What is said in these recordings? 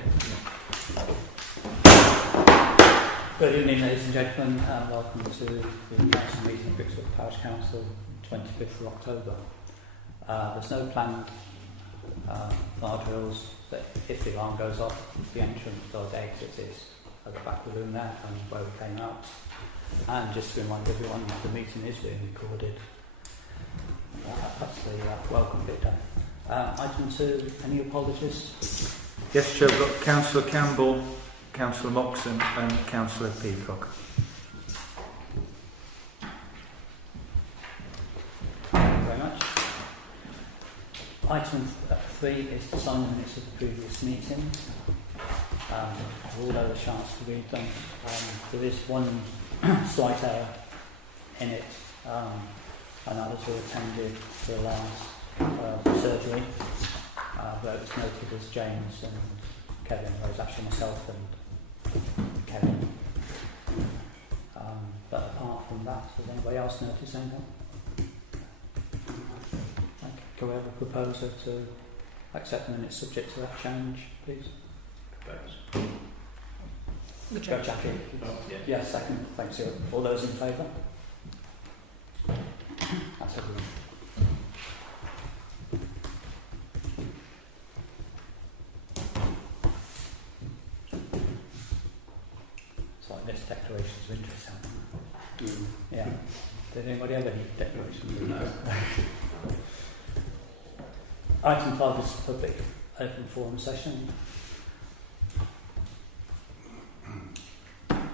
Okay. Good evening, ladies and gentlemen, and welcome to the council meeting of Brixton Parish Council, 25th of October. There's no planned fire drills, but if the alarm goes off, the entrance or the exit is at the back of the room there and where we came out. And just to remind everyone, the meeting is being recorded. That's the welcome bit done. Item 2, any apologies? Yes, Chair, we've got Councillor Campbell, Councillor Moxon and Councillor Peacock. Thank you very much. Item 3 is to sign the minutes of the previous meeting. I've all had a chance to read them. There is one slight error in it, and that was who attended the last surgery, where it was noted as James and Kevin, whereas actually myself and Kevin. But apart from that, has anybody else noticed anything? Okay. Can we have a proposer to accept the minutes subject to that change, please? Go Jackie. Yeah, second. Thanks. All those in favour? That's everyone. It's like this declarations of interest, haven't they? Yeah. Did anybody have any declarations of interest? Item 5 is public open forum session.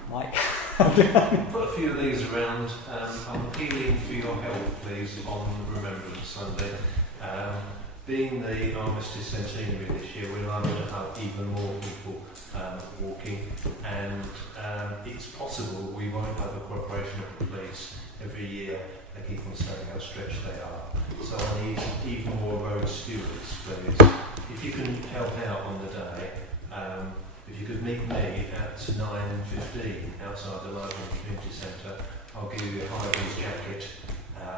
Mike? Put a few of these around. I'm appealing for your help, please, on Remembrance Sunday. Being the Armistice Centenary this year, we're likely to have even more people walking, and it's possible we won't have the cooperation of the police every year. They keep on saying how stretched they are. So I need even more road stewards, please. If you can help out on the day, if you could meet me at 9:15 outside the Library and Community Centre, I'll give you a high-vis jacket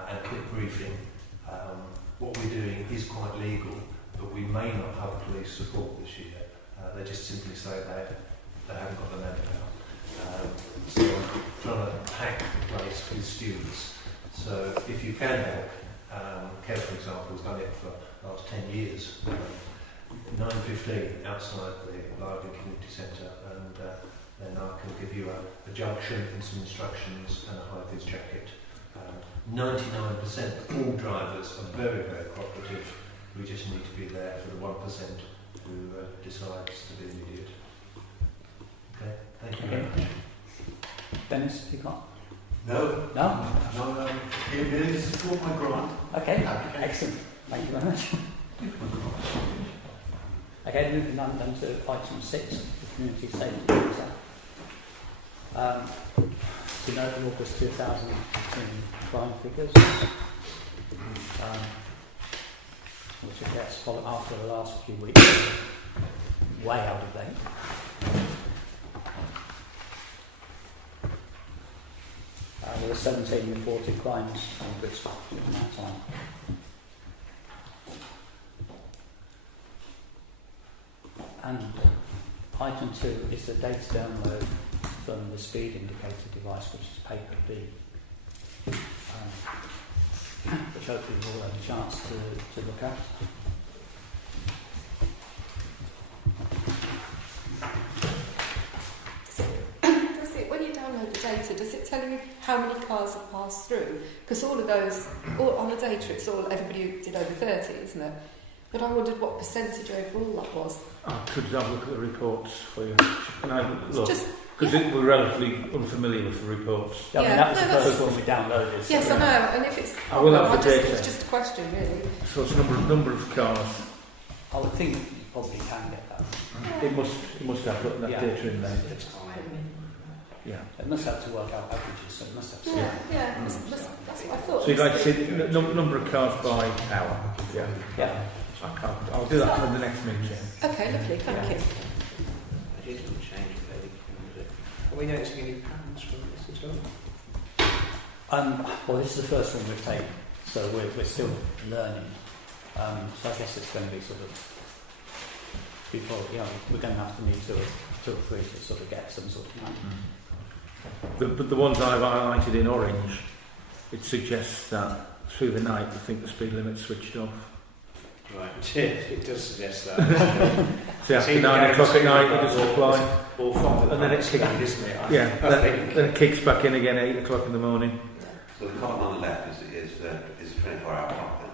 and a quick briefing. What we're doing is quite legal, but we may not have police support this year. They just simply say they haven't got the manpower. So I'm trying to pack the place with stewards. So if you can help, Kev, for example, has done it for the last 10 years. 9:15 outside the Library Community Centre, and then I can give you a junction and some instructions and a high-vis jacket. 99% all drivers are very, very cooperative. We just need to be there for the 1% who decides to be an idiot. Okay, thank you very much. Dennis, you got? No. No? No, it is support my grant. Okay, excellent. Thank you very much. Okay, moving on then to item 6, the community safety officer. To note the August 2018 crime figures, which I guess followed after the last few weeks, way out of date. There were 17 reported crimes on Bristol during that time. And item 2 is the data download from the speed indicator device, which is paper B, which hopefully you've all had a chance to look at. When you download the data, does it tell you how many cars have passed through? Because all of those, on the data, it's all everybody who did over 30, isn't it? But I wondered what percentage overall that was. I could have a look at the reports for you. Can I have a look? Because we're relatively unfamiliar with the reports. Yeah, I mean, that was the first one we downloaded. So yes, I know, and if it's... I will have the data. It's just a question, really. So it's number of cars. I would think you probably can get that. Yeah. It must have put that data in there. Yeah. It must have to work out averages, so it must have to... That's what I thought. So you'd like to see number of cars by hour? Yeah. Yeah. I can't. I'll do that for the next meeting. Okay, lovely, thank you. I did not change it. Are we noticing any patterns from this at all? Well, this is the first one we've taken, so we're still learning. So I guess it's going to be sort of before, we're going to have to need two or three to sort of get some sort of plan. But the ones I've highlighted in orange, it suggests that through the night, I think the speed limit's switched off. Right, it does suggest that. So after 9 o'clock at night, it doesn't apply. Or from the And then it speed, kicks, isn't it? then it kicks back in again at 8 o'clock in the morning. So the column on the left is a 24-hour clock then?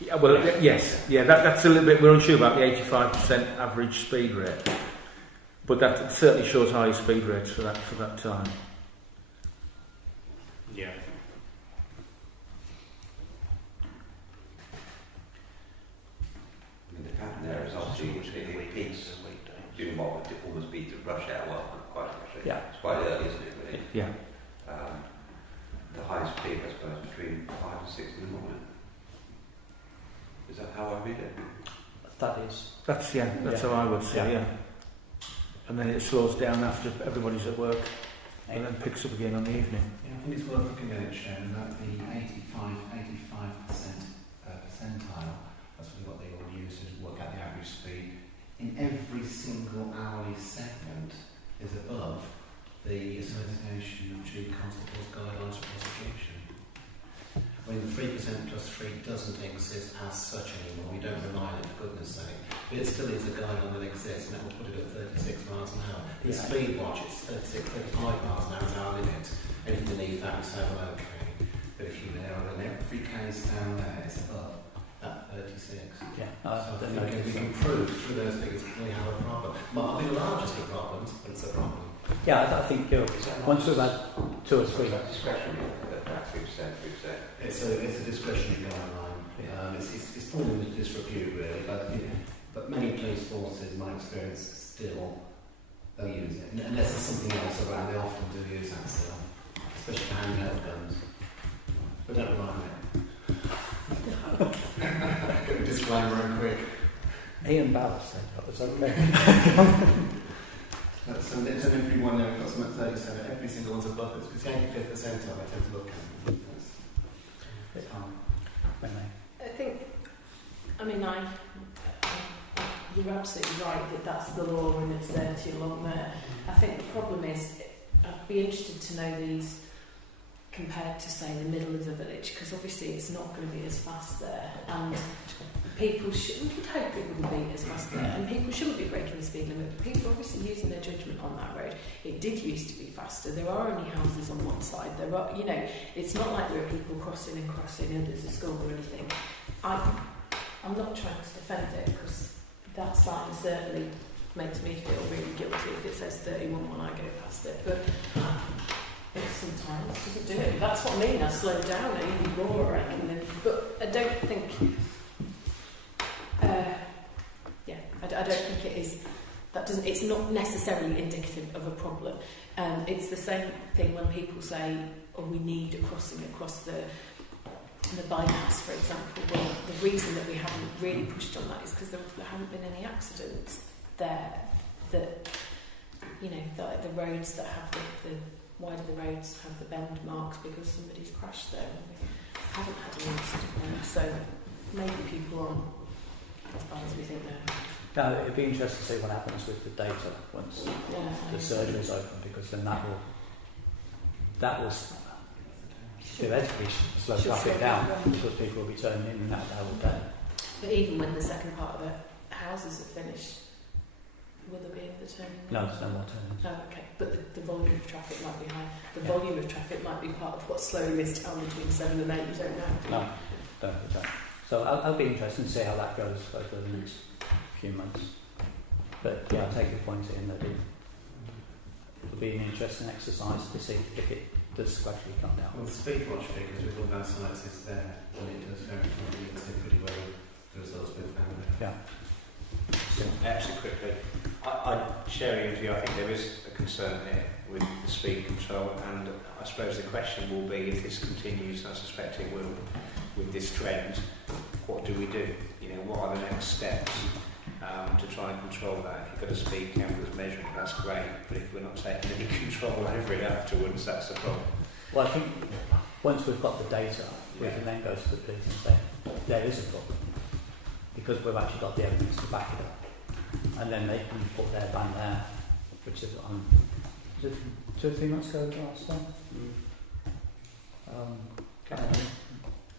Yeah, well, yes, that's a little bit. We're unsure about the 85% average speed rate, but that certainly shows high speed rates for that time. Yeah. I mean, the pattern there is obviously it peaks during what would almost be the rush hour. Well, not quite rush hour. Yeah. It's quite early, isn't it? Really? Yeah. The highest peak, I suppose, between 5 and 6 in the morning. Is that how I read it? That's how I would say. Yeah. And then it slows down after everybody's at work, and then picks up again on the evening. Yeah, I think it's worth looking at it, Sharon, that the 85% percentile, that's really what they all use to work out the average speed, in every single hourly segment is above the Association of Chief Constables Guidelines for Prosecution. I mean, the 3% plus 3 doesn't exist as such anymore. We don't rely on it, for goodness sake. But it still is a guideline that exists, and that will put it at 36 miles an hour. The speed watch, it's 36, 35 miles an hour is our limit. Anything beneath that, we say, well, okay. But if you narrow in every case down there, it's above that 36. Yeah. So I think we can prove through those figures we have a problem. Might be the largest of problems, but it's a problem. Yeah, I think once we've had 2 or 3. Discretionary, that 3%. It's a discretionary guideline. It's falling into disrepute really, but many police forces, in my experience, still they'll use it. Unless there's something else around, they often do use that still, especially for handheld guns. But don't rely on it. Get a disclaimer real quick. Ian Ballard said that was okay. That's every one there, we've got some at 37, every single one's above it, because the 85th percentile I tend to look at. I think, you're absolutely right that that's the law and it's there too long there. I think the problem is, I'd be interested to know these compared to, say, the middle of the village, because obviously it's not going to be as fast there, and we would hope it wouldn't be as fast there, and people shouldn't be breaking the speed limit, but people are obviously using their judgment on that road. It did used to be faster. There are only houses on one side. There are, it's not like there are people crossing and there's a school or anything. I'm not trying to defend it, because that sign certainly makes me feel really guilty if it says 31 when I go past it, but it sometimes doesn't do it. That's what I mean. I slow down and even more, I reckon. But I don't think. I don't think it is. That doesn't. It's not necessarily indicative of a problem. It's the same thing when people say, "Oh, we need a crossing across the bypass," for example. Well, the reason that we haven't really pushed on that is because there haven't been any accidents there. That the roads that have the wider the roads have the bend marks because somebody's crashed there, and we haven't had an incident there. So maybe people aren't as bad as we think they're. Now, it'd be interesting to see what happens with the data once the surgery is open, because then that will theoretically slow traffic down, because people will be turning in and out the whole day. But even when the second part of the houses are finished, will there be any turning? No, there's no more turning. Oh, okay. But the volume of traffic might be high. The volume of traffic might be part of what's slowing this down between 7 and 8. You don't know. No, don't. So I'll be interested to see how that goes over the next few months. But yeah, I'll take your point in that it'll be an interesting exercise to see if it does gradually come down. Well, the speed watch figures with all our sites is there, and it does verify it pretty well the results we've found there. Yeah. Actually, quickly, I share your view. I think there is a concern here with the speed control, and I suppose the question will be, if this continues, I suspect it will, with this trend, what do we do? What are the next steps to try and control that? If you've got a speed camera that's measuring, that's great, but if we're not taking any control over it afterwards, that's the problem. Well, I think once we've got the data, we can then go to the police and say, there is a problem, because we've actually got the evidence to back it up. and then they can put their van there, which is on 2 or 3 months ago last time.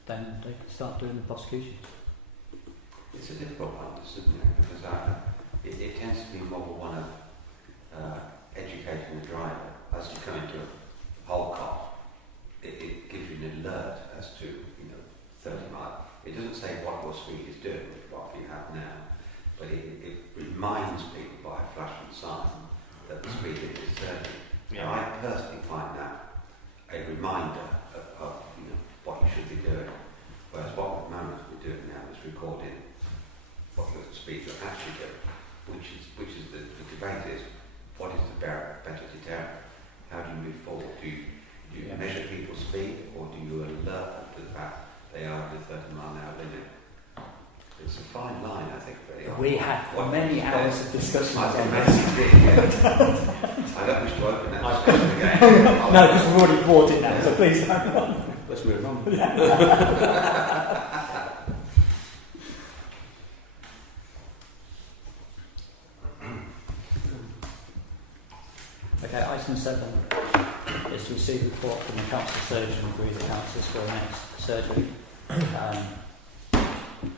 Then they can start doing the prosecution. It's a difficult one, isn't it? Because it tends to be more one of educating the driver as you come into a whole cop. It gives you an alert as to 30 miles. It doesn't say what your speed is doing, what you have now, but it reminds people by a flashing sign that the speed limit is 30. Yeah. Now, I personally find that a reminder of what you should be doing. Whereas what we're doing now is recording what your speed you're actually doing, which is the debate is what is the better deterrent? How do you move forward? Do you measure people's speed, or do you alert them to the fact they are at the 30-mile-an-hour limit? It's a fine line, I think. We had many hours of discussion on this. I don't wish to open that discussion again. No, because we've already bought it now, so please carry on. Let's move on. Okay, item 7 is to receive a report from the council surgeon and agree the councils for the next surgery.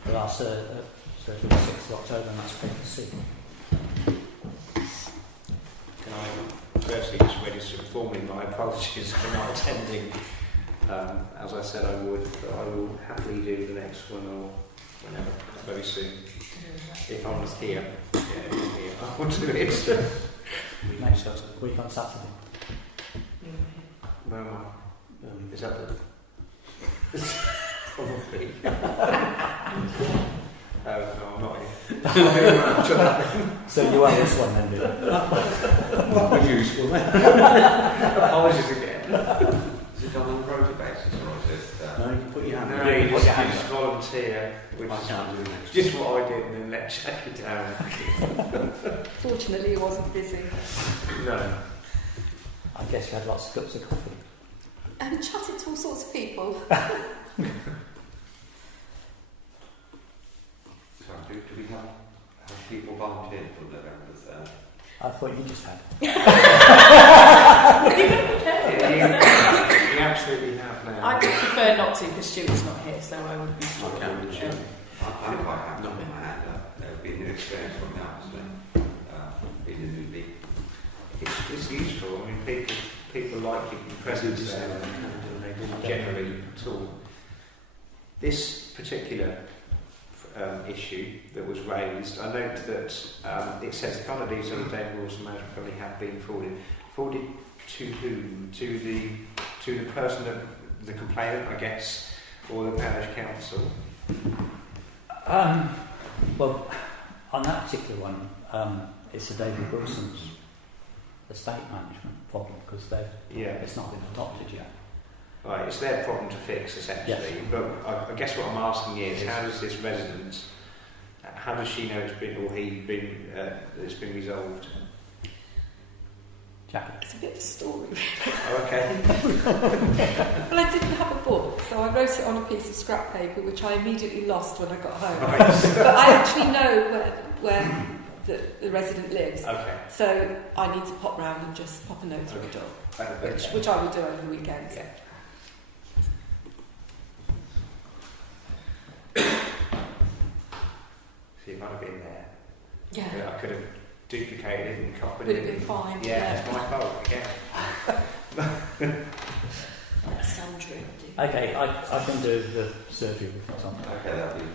For our surgery on the 6th of October, and that's paper C. Can I firstly just register formally my apologies for not attending? As I said I would, but I will happily do the next one or whenever, very soon. If I'm not here, if I'm here, I will do it. Next week on Saturday. Where am I? Is that the... Probably. No, I'm not here. So you are this one then, do you? That was useful. Apologies again. Is it done on a rota basis, or is it... No, you can put your hand No, up. you Put your hand just up. volunteer, which I can't do next. is just what I did, and then let check it down. Fortunately, he wasn't busy. No. I guess you had lots of cups of coffee. And chatted to all sorts of people. So do we have people volunteered for November the 3rd? I thought you just had. We absolutely have now. I would prefer not to because Stuart's not here, so I would be I struggling. can, sure. I'm quite happy to put my hand up. It would be a new experience for me, obviously. Being a newbie. It's useful. I mean, people like keeping presence there, and they didn't generally at all. This particular issue that was raised, I note that it says the content details of the David Wilson Management Company have been forwarded. Forwarded to whom? To the person, the complainant, I guess, or the parish council? Well, on that particular one, it's the David Wilson's estate management problem because it's not been adopted yet. Right, it's their problem to fix essentially. Yes. But I guess what I'm asking is, how does this resident? How does she know it's been, or it's been resolved? Jackie. It's a bit of a story. Oh, okay. Well, I didn't have a book, so I wrote it on a piece of scrap paper, which I immediately lost when I got home. Right. But I actually know where the resident lives, Okay. so I need to pop round and just pop a note through a door, which I will do over the weekend. Yeah. See, if I'd have been there, Yeah, I could have duplicated it and copied would it. have been fine. Yeah, it's my fault again. Sandra. Okay, I can do the surgery with what's on. Okay, that'll be...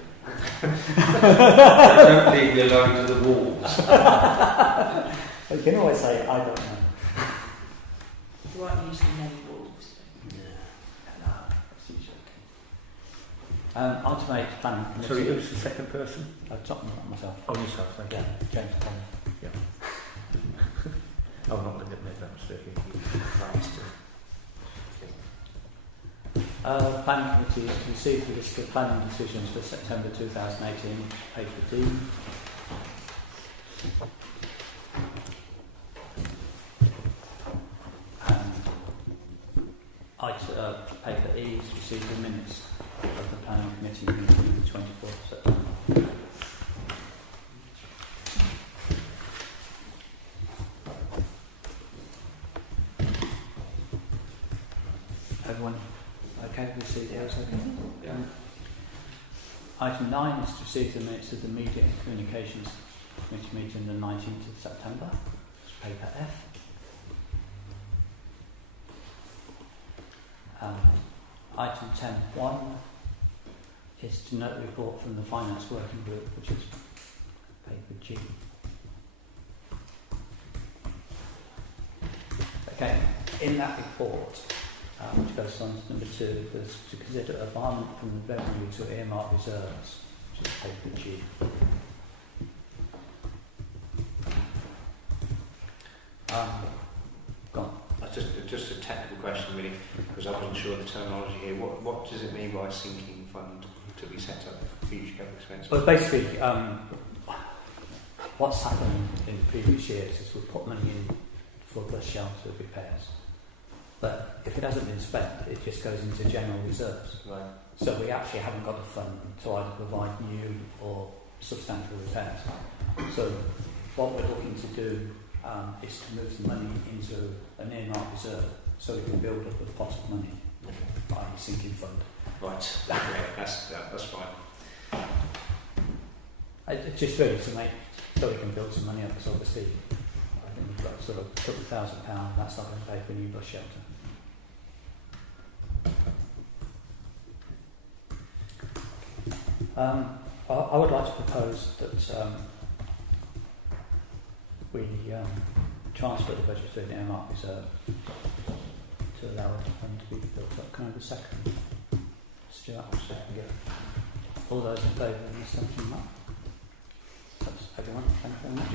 Don't leave me alone to the wolves. You can always say, I don't know. There aren't usually many wolves. No, that's usually okay. Item 8, planning committee. Sorry, who's the second person? I've talked about myself. Oh, yourself, thank you. Yeah, James Conley. I'm not going to make that mistake. Planning committee has received the list of planning decisions for September 2018, paper D. And paper E has received the minutes of the planning committee meeting the 24th of September. everyone okay with CDOs? Okay. Yeah. Item 9 is to receive the minutes of the Media and Communications Committee meeting the 19th of September. It's paper F. Item 10.1 is to note the report from the Finance Working Group, which is paper G. Okay, in that report, which goes on to number 2, there's to consider a availment from the revenue to earmark reserves, which is paper G. Just a technical question, really, because I wasn't sure of the terminology here. What does it mean by sinking fund to be set up for future capital expenses? Well, basically, what's happened in previous years is we've put money in for bus shelter repairs, but if it hasn't been spent, it just goes into general reserves. Right. So we actually haven't got a fund to either provide new or substantial repairs. So what we're looking to do is to move the money into an earmark reserve so we can build up a pot of money by sinking fund. Right. Okay. That's fine. It's just really to make so we can build some money up, because obviously I think we've got sort of a couple of £1,000, that's not going to pay for a new bus shelter. I would like to propose that we transfer the budget to an earmark reserve to allow the fund to be built up. Can I have a second? Stuart, second. Yeah. All those in favour of the assumption, Mark? That's everyone. Thank you very much.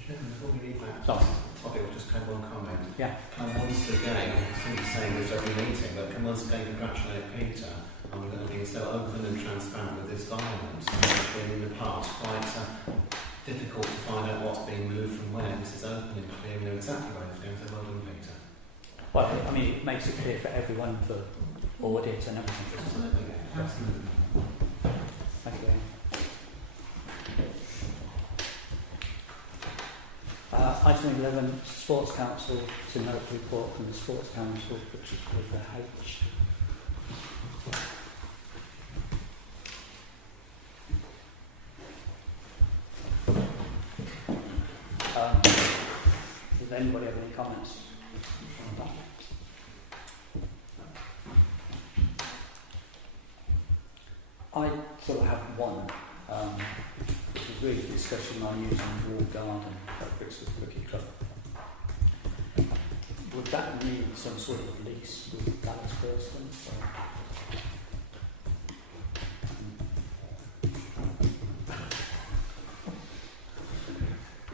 Chairman, before we leave that Sorry. topic, I'll just have one comment. Yeah. Can once again, I think you're saying this every meeting, but can once again congratulate Peter on being so open and transparent with this violence. It's been in the past quite difficult to find out what's being moved from where. This is open and clear, we know exactly where it's going, so well done, Peter. Well, I mean, it makes it clear for everyone for audit and everything. Absolutely, absolutely. Thank you. Item 11, Sports Council, to note the report from the Sports Council, which is with the H. Does anybody have any comments on that? I sort of have one, which is really a discussion on using wall garden at Brixton Cricket Club. Would that need some sort of lease with Dallas Thurston?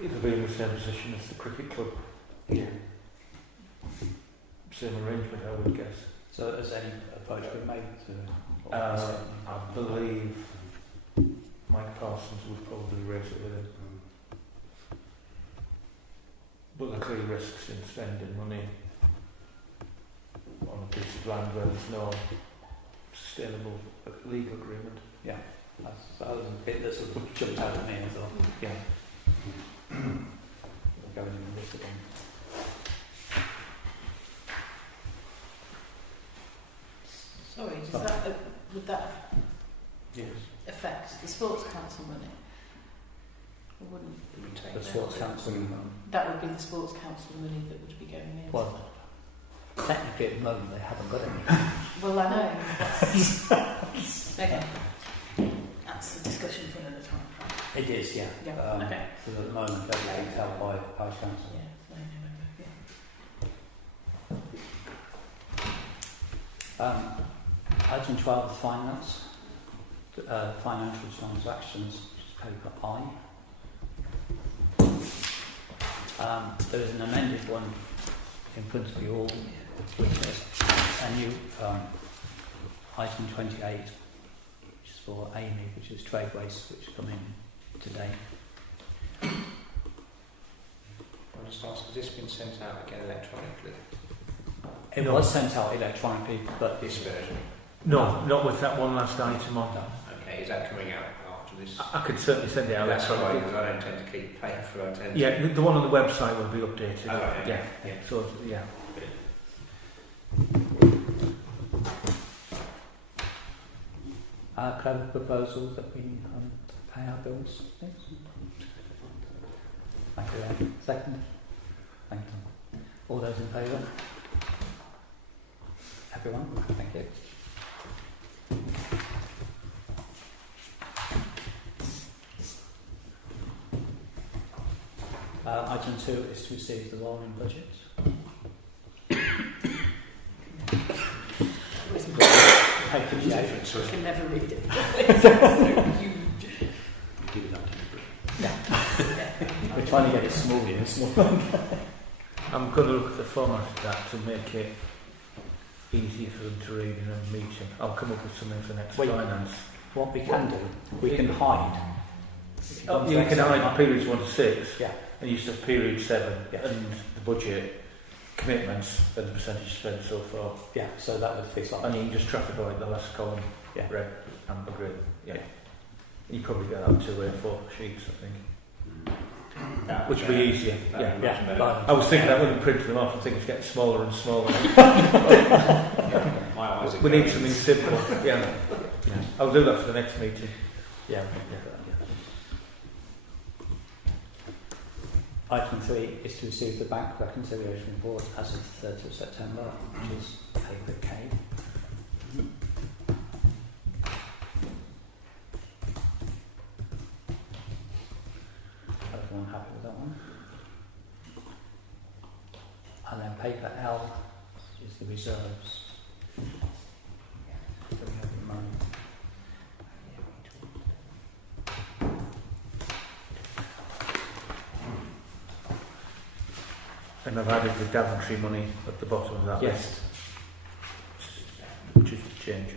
It'll be in the same position as the cricket club. Yeah. Same arrangement, I would guess. So has any approach been made to... I believe Mike Parsons would probably raise it with him. But there are clear risks in spending money on a piece of land where there's no sustainable legal agreement. Yeah, that was a bit that sort of jumped out at me and I thought, yeah. We're going in this again. Sorry, would that Yes. affect the sports council money? Or wouldn't We take The that. Sports Council. that would be the sports council money that would be going in? Well, technically at the moment they haven't got any. Well, I know. Okay. That's a discussion for another time. It is, yeah. Yeah, okay. So at the moment everything's held by Parish Council. Yeah, no, yeah. Item 12 is finance. Financial transactions, which is paper I. There is an amended one in front of you all, which is a new item 28, which is for Amy, which is trade waste, which come in today. I'll just ask, has this been sent out again electronically? It No. was sent out electronically, but This version? No, not with that one last item on. Okay, is that coming out after this? I could certainly send it out. That's all right, because I don't tend to keep paper. I tend Yeah, the one on the website will be updated. Oh, right, yeah. yeah. So, yeah. Could I have a proposal that we pay our bills? Yes. Thank you, Ed. Second? Thank you. All those in favour? Everyone? Thank you. Item 2 is to receive the rolling budget. I can never read it. We're trying to get it small and small. I'm going to look at the format of that to make it easier for them to read in a meeting. I'll come up with something for next finance. What we can do, we can hide. You can hide periods 1 to 6. Yeah. And you used to have period 7 Yeah. and the budget commitments and the percentage spent so far. Yeah, so that would fit on. And you can just traffic light the last column, Yeah. red, amber, green. Yeah. Yeah. You probably get out 2 A4 sheets, I think. Which would be easier. Yeah. I was thinking that when we printed them off, I think it's getting smaller and smaller. My eyes are We need going. something simple. Yeah. I'll do that for the next meeting. Yeah. Item 3 is to receive the bank reconciliation report as of the 30th of September, which is paper K. Everyone happy with that one? And then paper L is the reserves. So we have the money. And I've added the Daventry money at the bottom of that Yes. list, which is a change.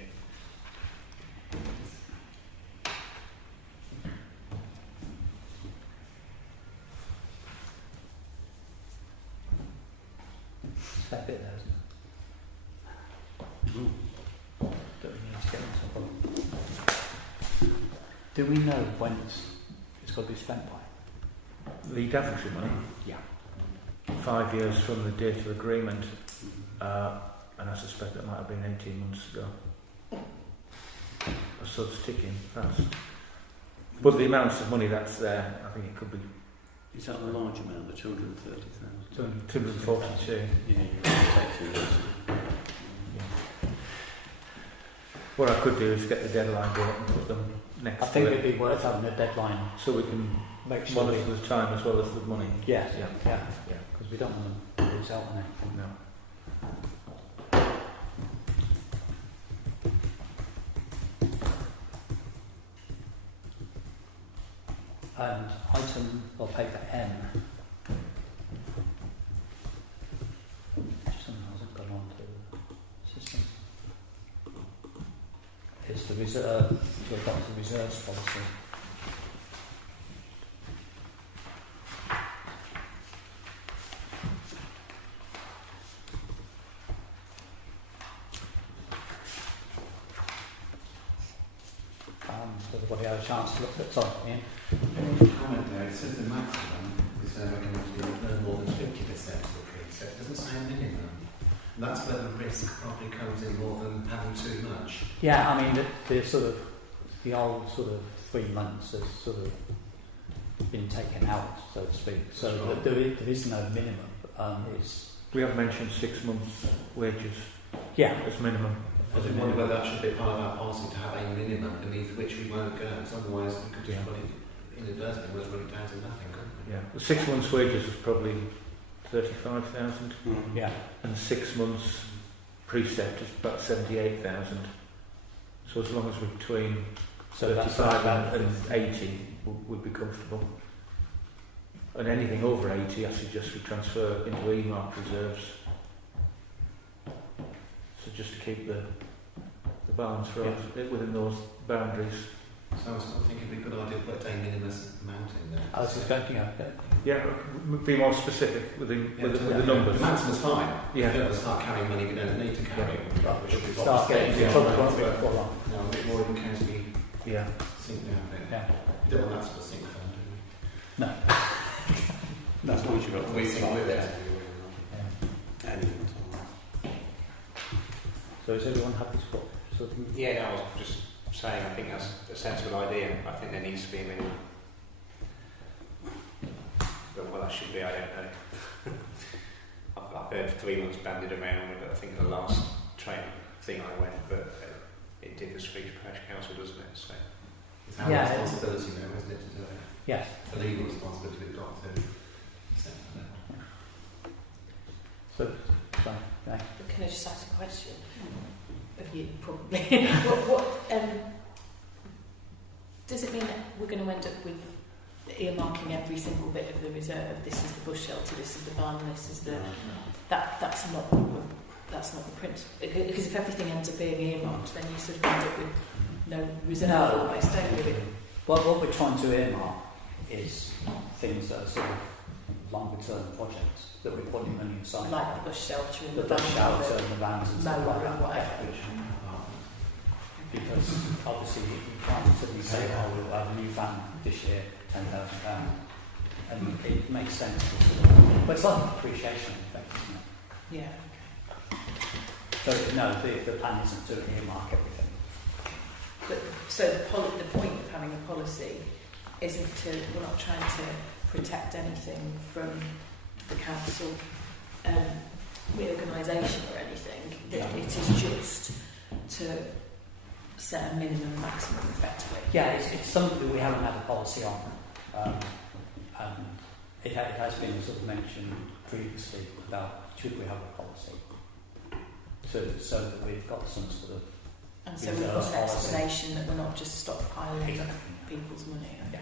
It's that bit there, isn't it? Don't we need to get into it? Do we know when it's got to be spent by? The Daventry money? Yeah. 5 years from the date of agreement, and I suspect that might have been 18 months ago. So it's ticking fast. But the amounts of money that's there, I think it could be Is that a large amount, the 230,000? 242. Yeah, you take 2 years. What I could do is get the deadline date and put them next I think to it'd it, be worth having a deadline. so we can Make sure we, monitor the time as well as the money. yeah, Yeah. yeah, because we don't want to lose out on anything. No. And item or paper M. Something hasn't gone on to the system. It's the reserve to adopt the reserves policy. Has everybody had a chance to look at it? Ian? Comment there, it says the maximum reserve recommended to be no more than 50% of the pre-set. It doesn't say a minimum. And that's where the risk probably comes in more than having too much. Yeah, I mean the sort of the old sort of 3 months has sort of been taken out, so to speak. So Right. there is no minimum. It's We have mentioned 6 months' wages yeah. as minimum. I just wonder whether that should be part of our policy to have a minimum beneath which we won't go. Because otherwise we could just put it inadvertently, we'll run it down to nothing, couldn't we? Yeah. The 6 months' wages is probably 35,000, Yeah, and 6 months' precept is about 78,000. So as long as we're between so that's 35 about and 80, would be comfortable. And anything over 80, I suggest we transfer into earmarked reserves. So just to keep the balance right within those boundaries. So I was thinking it'd be a good idea to put a minimum amount in there. I was just going to go. Yeah, be more specific with the numbers. The maximum's fine. Yeah. We don't start carrying money we don't need to carry. Right, We should be start getting Yeah. trouble won't we, before long. No, a bit more in case we Yeah. sink down a bit. Yeah. We don't want that sort of sink fund, do we? No. That's what you've got to We sink with it. So is everyone happy to put sort of Yeah, no, I was just saying, I think that's a sensible idea. I think there needs to be a minimum. But what that should be, I don't know. I've heard 3 months banded around, but I think the last training thing I went, but it did the speech parish council, doesn't it? So It's our Yeah, responsibility now, isn't it, to do it? Yes. The legal responsibility we've got to set that up. So, okay. Can I just ask a question? Of you, probably. what does it mean that we're going to end up with earmarking every single bit of the reserve? This is the bush shelter, this is the barn, this is the... That's not the principle. Because if everything ends up being earmarked, then you sort of end up with no reserve almost, don't you? What we're trying to earmark is things that are sort of longer term projects that we're putting money aside. Like the bush shelter and the bush shelter and the vans and stuff like that. whatever. Because obviously you can't suddenly say, oh, we'll have a new van this year, £10,000. And it makes sense to sort of, but it's like an appreciation effect, isn't it? Yeah. So no, the plan isn't to earmark everything. But so the point of having a policy isn't we're not trying to protect anything from the council reorganisation or anything. It is just to set a minimum and maximum effectively. Yeah, it's something that we haven't had a policy on. It has been sort of mentioned previously about should we have a policy, so that we've got some sort of. And so we've got an explanation that we're not just stockpiling people's money. Yeah.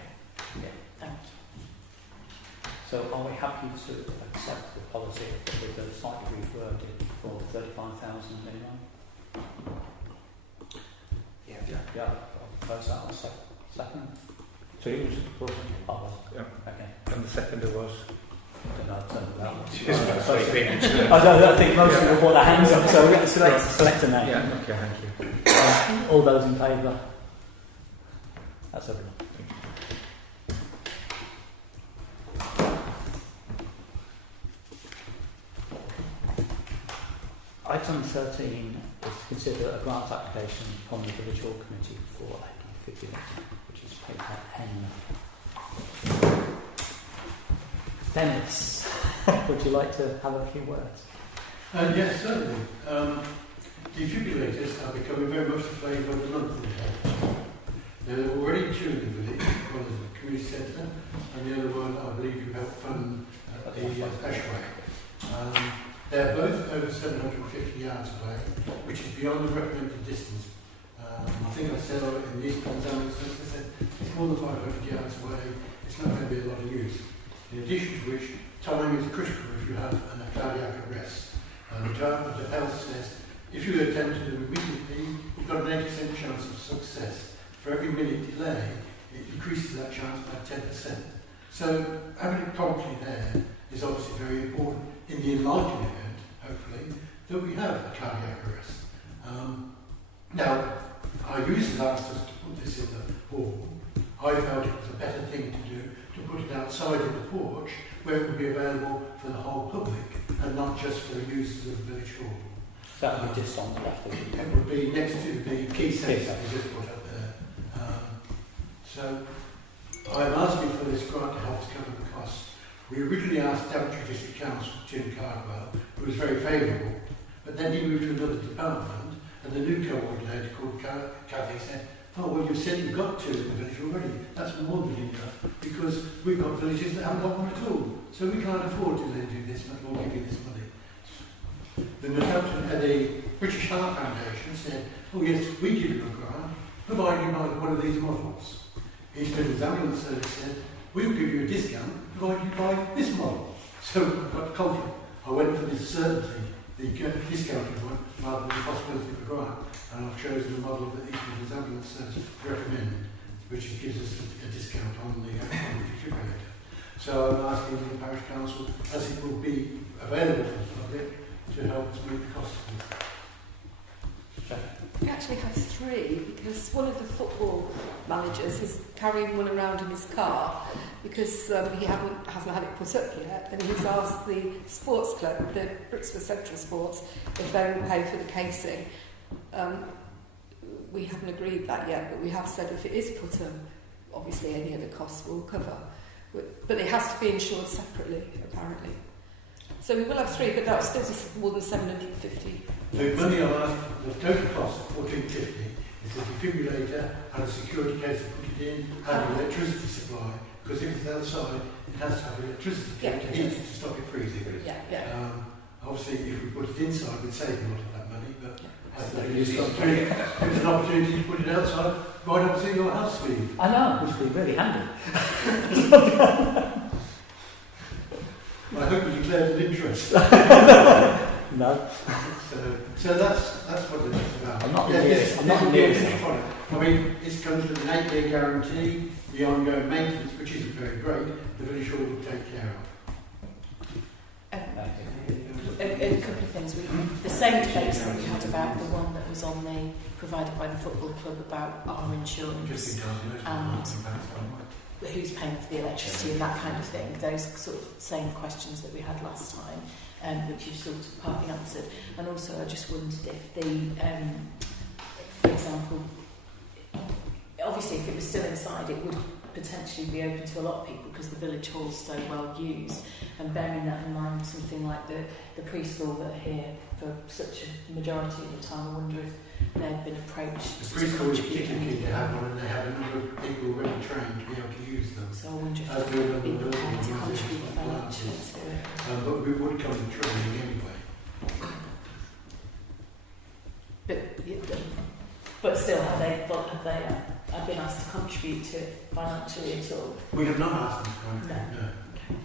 Thank you. So are we happy to accept the policy with a slightly reworded for 35,000 minimum? Yeah. Yeah. I'll propose that on second. So it was a proposal. Oh, well, Yeah. okay. And the seconder was. I don't know. I don't know. Just about 3 opinions. I think most people put their hands up, so we're going to select a name. Yeah, okay, thank you. All those in favour? That's everyone. Item 13 is to consider a grant application from the Village Hall Committee for a fitting, which is paper N. Dennis, would you like to have a few words? Yes, certainly. Defibrillators are becoming very much the flavour of the month in town. There are already 2 in the village, one is the community centre, and the other one I believe you helped fund at the Ashway. They're both over 750 yards away, which is beyond the recommended distance. I think I said in the Eastbourne Ambulance Service, I said it's more than 500 yards away, it's not going to be a lot of use. In addition to which, timing is critical if you have a cardiac arrest. The Department of Health says if you attempt to do immediately, you've got an 80% chance of success. For every minute delay, it decreases that chance by 10%. So having it promptly there is obviously very important in the unlikely event, hopefully, that we have a cardiac arrest. Now, our users asked us to put this in the hall. I felt it was a better thing to do to put it outside in the porch where it would be available for the whole public and not just for the users of the village hall. That would be just on the left of the It would be next to the key safe that we just put up there. So I'm asking for this grant to help us cover the costs. We originally asked Daventry District Council, Tim Cardwell, who was very favourable, but then he moved to another department, and the new coordinator called Kathy said, oh, well, you've said you've got 2 in the village already. That's more than enough, because we've got villages that haven't got one at all. So we can't afford to then do this, but we'll give you this money. The British Heart Foundation said, oh yes, we give you a grant, provided you buy one of these models. East Midlands Ambulance Service said, we'll give you a discount, provided you buy this model. So I got confident. I went for this certainty, the discounted one, rather than the possibility of a grant. And I've chosen the model that East Midlands Ambulance Service recommend, which gives us a discount on the defibrillator. So I'm asking the parish council, as it will be available for the public, to help us meet the cost of this. We actually have 3 because one of the football managers is carrying one around in his car because he hasn't had it put up yet, and he's asked the sports club, the Brixton Central Sports, if they will pay for the casing. we haven't agreed that yet, but we have said if it is put obviously any other costs will cover. But it has to be insured separately, apparently. So we will have 3, but that'll still be more than 750. The money I'm asking, the total cost of 1450 is the defibrillator and a security case to put it in and the electricity supply, because if it's outside, it has to have electricity to heat to stop it freezing. Obviously, if we put it inside, we'd save a lot of that money, but if there's an opportunity to put it outside, why not see your house, Steve? I know, which would be really handy. I hope you declared an interest. No. So that's what it's about. I'm not near product. I mean, this comes with an 8-year guarantee, the ongoing maintenance, which isn't very great, but very sure will take care of. A couple of things. The same debates that we had about the one that was on the provided by the football club about our insurance and who's paying for the electricity and that kind of thing. Those sort of same questions that we had last time, which you sort of partly answered. And also, I just wondered if for example, obviously, if it was still inside, it would potentially be open to a lot of people because the village hall's so well used. And bearing that in mind, something like the preschool that are here for such a majority of the time, I wonder if they've been approached. The preschool is particularly key to have one, and they have a number of people already trained to be able to use them. So I wonder if As do a number people of want to other contribute organisations financially to it. but we would come to training anyway. But still, have they been asked to contribute to it financially at all? We have not asked them to contribute, no. Okay.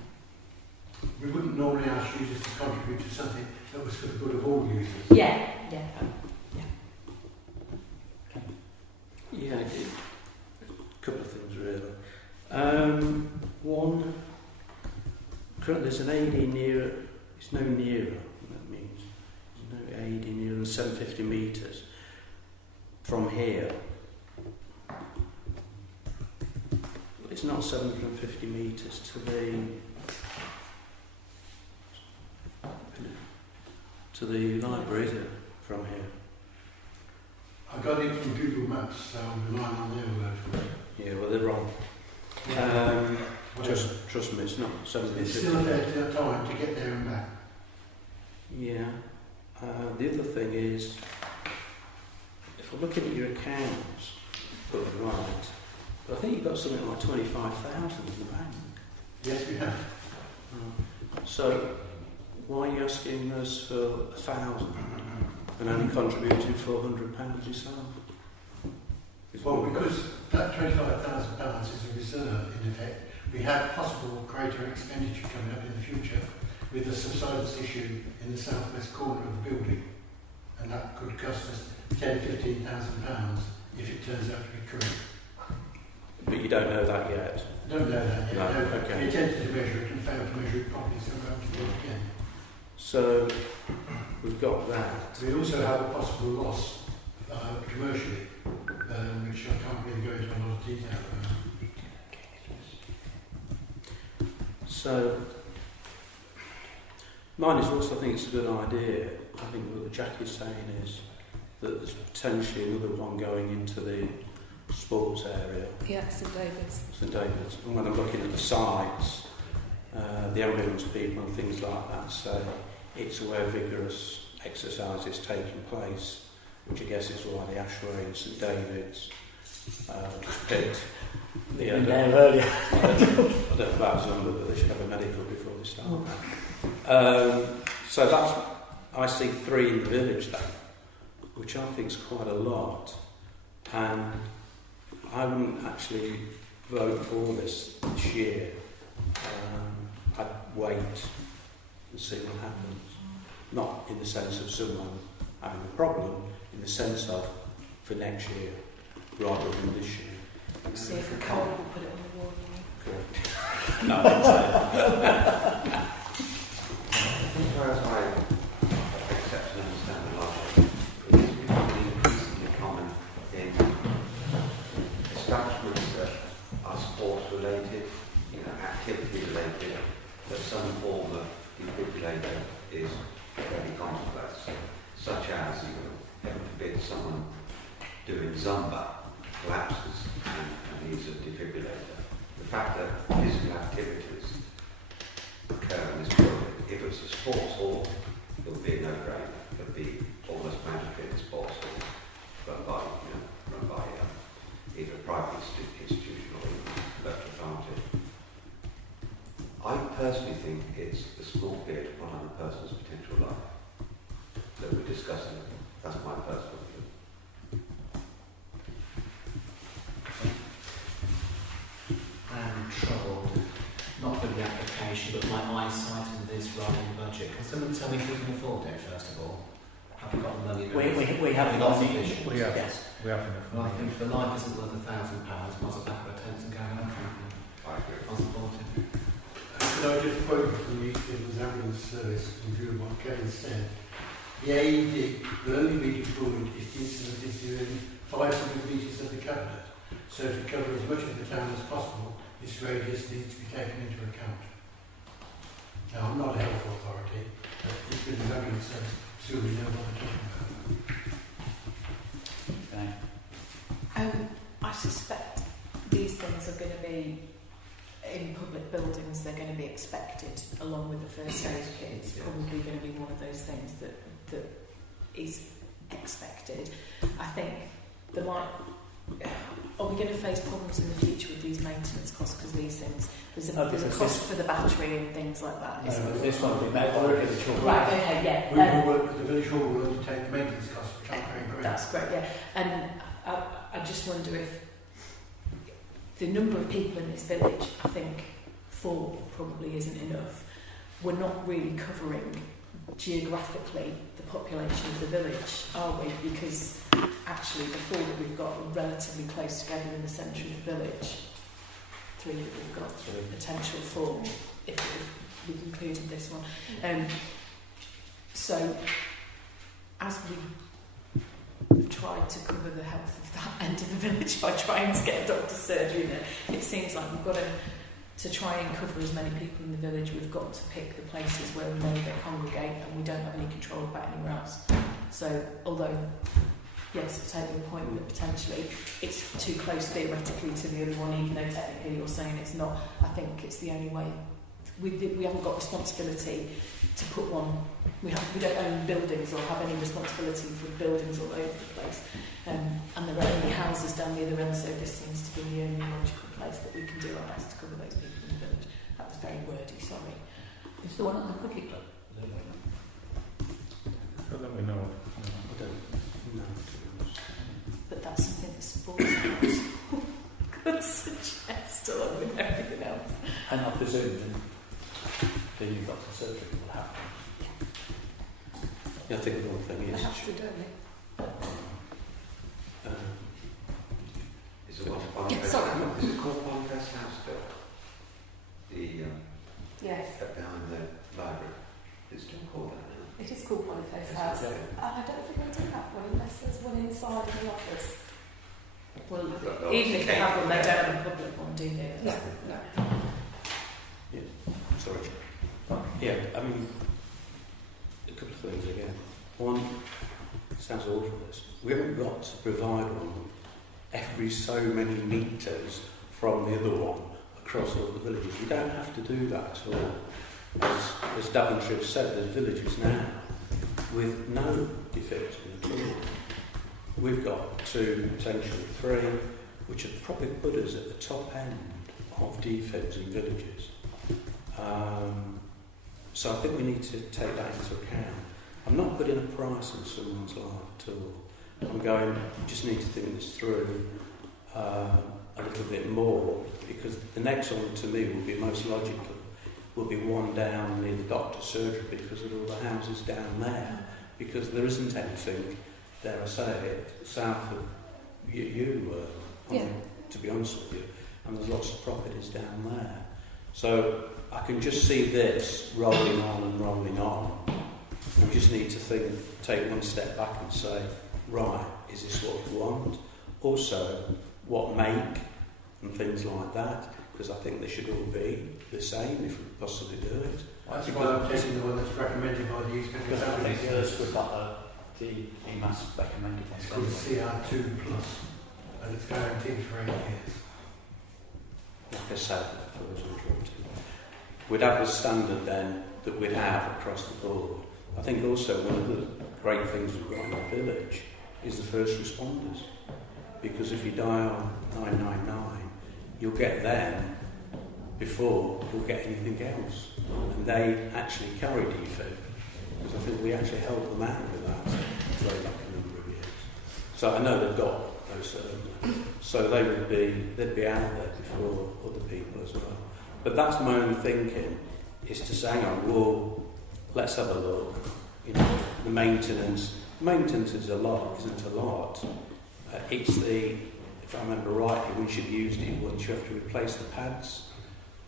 We wouldn't normally ask users to contribute to something that was for the good of all users. Yeah. Yeah, a couple of things really. One, currently there's an AD nearer, it's no nearer, that means there's no AD nearer than 750 metres from here. It's not 750 metres to the library, is it, from here? I got it from Google Maps, so I'm relying on their word for it. Yeah, well, they're wrong. Trust me, it's not 750. It's still a fair time to get there and back. Yeah. The other thing is, if I'm looking at your accounts, put it right, but I think you've got something like 25,000 in the bank. Yes, we have. So, why are you asking us for 1,000 and only contributing £400 yourself? Well, because that £25,000 is a reserve, in effect. We have possible greater expenditure coming up in the future with the subsidence issue in the southwest corner of the building. And that could cost us £10,000 to £15,000 if it turns out to be correct. But you don't know that yet? Don't know that yet. No, No. okay. We attempted to measure it and failed to measure it properly, so we're going to do it again. So, we've got that. We also have a possible loss commercially, which I can't really go into a lot of detail about. So, mine is also, I think it's a good idea. I think what Jack is saying is that there's potentially another one going into the sports area. Yeah, St David's. St David's. And when I'm looking at the sites, the ambulance people and things like that say it's where vigorous exercise is taking place, which I guess is why the Ashway and St David's picked. There earlier. I don't know about his number, but they should have a medical before they start. So that's, I see 3 in the village then, which I think is quite a lot. And I wouldn't actually vote for this year. I'd wait and see what happens. Not in the sense of someone having a problem, in the sense of for next year, rather than this year. See if the code will put it on the wall. Correct. No, I didn't say that. As far as I accept and understand the logic, it's becoming increasingly common in establishments that are sports related, activity related, that some form of defibrillator is very commonplace, such as, heaven forbid, someone doing Zumba collapses and needs a defibrillator. The fact that physical activities occur in this building, if it's a sports hall, it would be a no-brainer. It would be almost mandatory in a sports hall run by either a private institution or local authority. I personally think it's a small bit on a person's potential life that we're discussing. That's my personal view. I'm troubled, not with the application, but my eyesight and this rolling budget. Can someone tell me if we can afford it, first of all? Have we got the money? We have got money. sufficient? We have. Yes. We have enough. Well, I think if the life isn't worth £1,000, might as well pack our tents and go home, frankly. I agree. I'll support it. Could I just quote from the Midlands Ambulance Service in view of what Kevin said? The AED will only be deployed if the incident is within 500 metres of the cabinet. So to cover as much of the town as possible, this radius needs to be taken into account. Now, I'm not a health authority, but this Midlands Ambulance Service still we know what we're talking about. Okay. I suspect these things are going to be in public buildings. They're going to be expected, along with the first aid kit. It's probably going to be one of those things that is expected. I think there might. Are we going to face problems in the future with these maintenance costs? Because these things, there's a cost for the battery and things like that. No, this one will be met by the village hall. Right. Okay. Yeah. We will work with the village hall, will undertake the maintenance costs, which I'm very great. That's great. Yeah. And I just wonder if the number of people in this village, I think 4 probably isn't enough. We're not really covering geographically the population of the village, are we? Because actually the 4 that we've got are relatively close together in the centre of the village. 3 that we've got, potential 4 if we've included this one. So as we've tried to cover the health of that end of the village by trying to get a doctor's surgery in it, it seems like we've got to try and cover as many people in the village. We've got to pick the places where we know they congregate and we don't have any control about anywhere else. So although, yes, I take your point that potentially it's too close theoretically to the other one, even though technically you're saying it's not, I think it's the only way. We haven't got responsibility to put one. We don't own buildings or have any responsibility for buildings all over the place. And there are only houses down the other end, so this seems to be the only logical place that we can do our best to cover those people in the village. That was very wordy, sorry. Is the one at the cookie club? So that we know. I don't know. But that's something the sports house could suggest along with everything else. And I presume the new doctor's surgery will happen. Yeah, I think the one thing They is. have to, don't they? Is it one Yeah, sorry. Is it called Bonfest House still? The Yes. behind the library. It's still called that now. It is called Boniface House. Yeah. And I don't think I do have one unless there's one inside in the office. Well, But even if they have one, they don't have a public one, do they? No, no. Sorry. Yeah, I mean, a couple of things again. One, sounds awful, this. We haven't got to provide one every so many metres from the other one across all the villages. We don't have to do that at all. As Daventry have said, there's villages now with no defects at all. We've got 2, potentially 3, which would probably put us at the top end of defects in villages. So I think we need to take that into account. I'm not putting a price on someone's life at all. I'm going, you just need to think this through a little bit more, because the next one to me will be most logical, will be one down near the doctor's surgery because of all the houses down there, because there isn't anything, dare I say it, south of to be honest with you, and there's lots of properties down there. So I can just see this rolling on and rolling on. We just need to take one step back and say, right, is this what we want? Also, what make and things like that, because I think they should all be the same if we possibly do it. That's why I'm taking the one that's recommended by the East Midlands Because I think Ambulance the others Service. we've got the EMAS recommended It's ones. called CR2 Plus, and it's guaranteed for 8 years. Like I said, before I was interrupted, we'd have a standard then that we'd have across the board. I think also one of the great things we've got in our village is the first responders. Because if you dial 999, you'll get them before you'll get anything else. And they actually carry DFib. Because I think we actually helped them out with that way back a number of years. So I know they've got those certainly. So they'd be out there before other people as well. But that's my own thinking, is to say, hang on, well, let's have a look. You know, the maintenance is a lot, isn't a lot. It's if I remember rightly, when you've used it once, you have to replace the pads,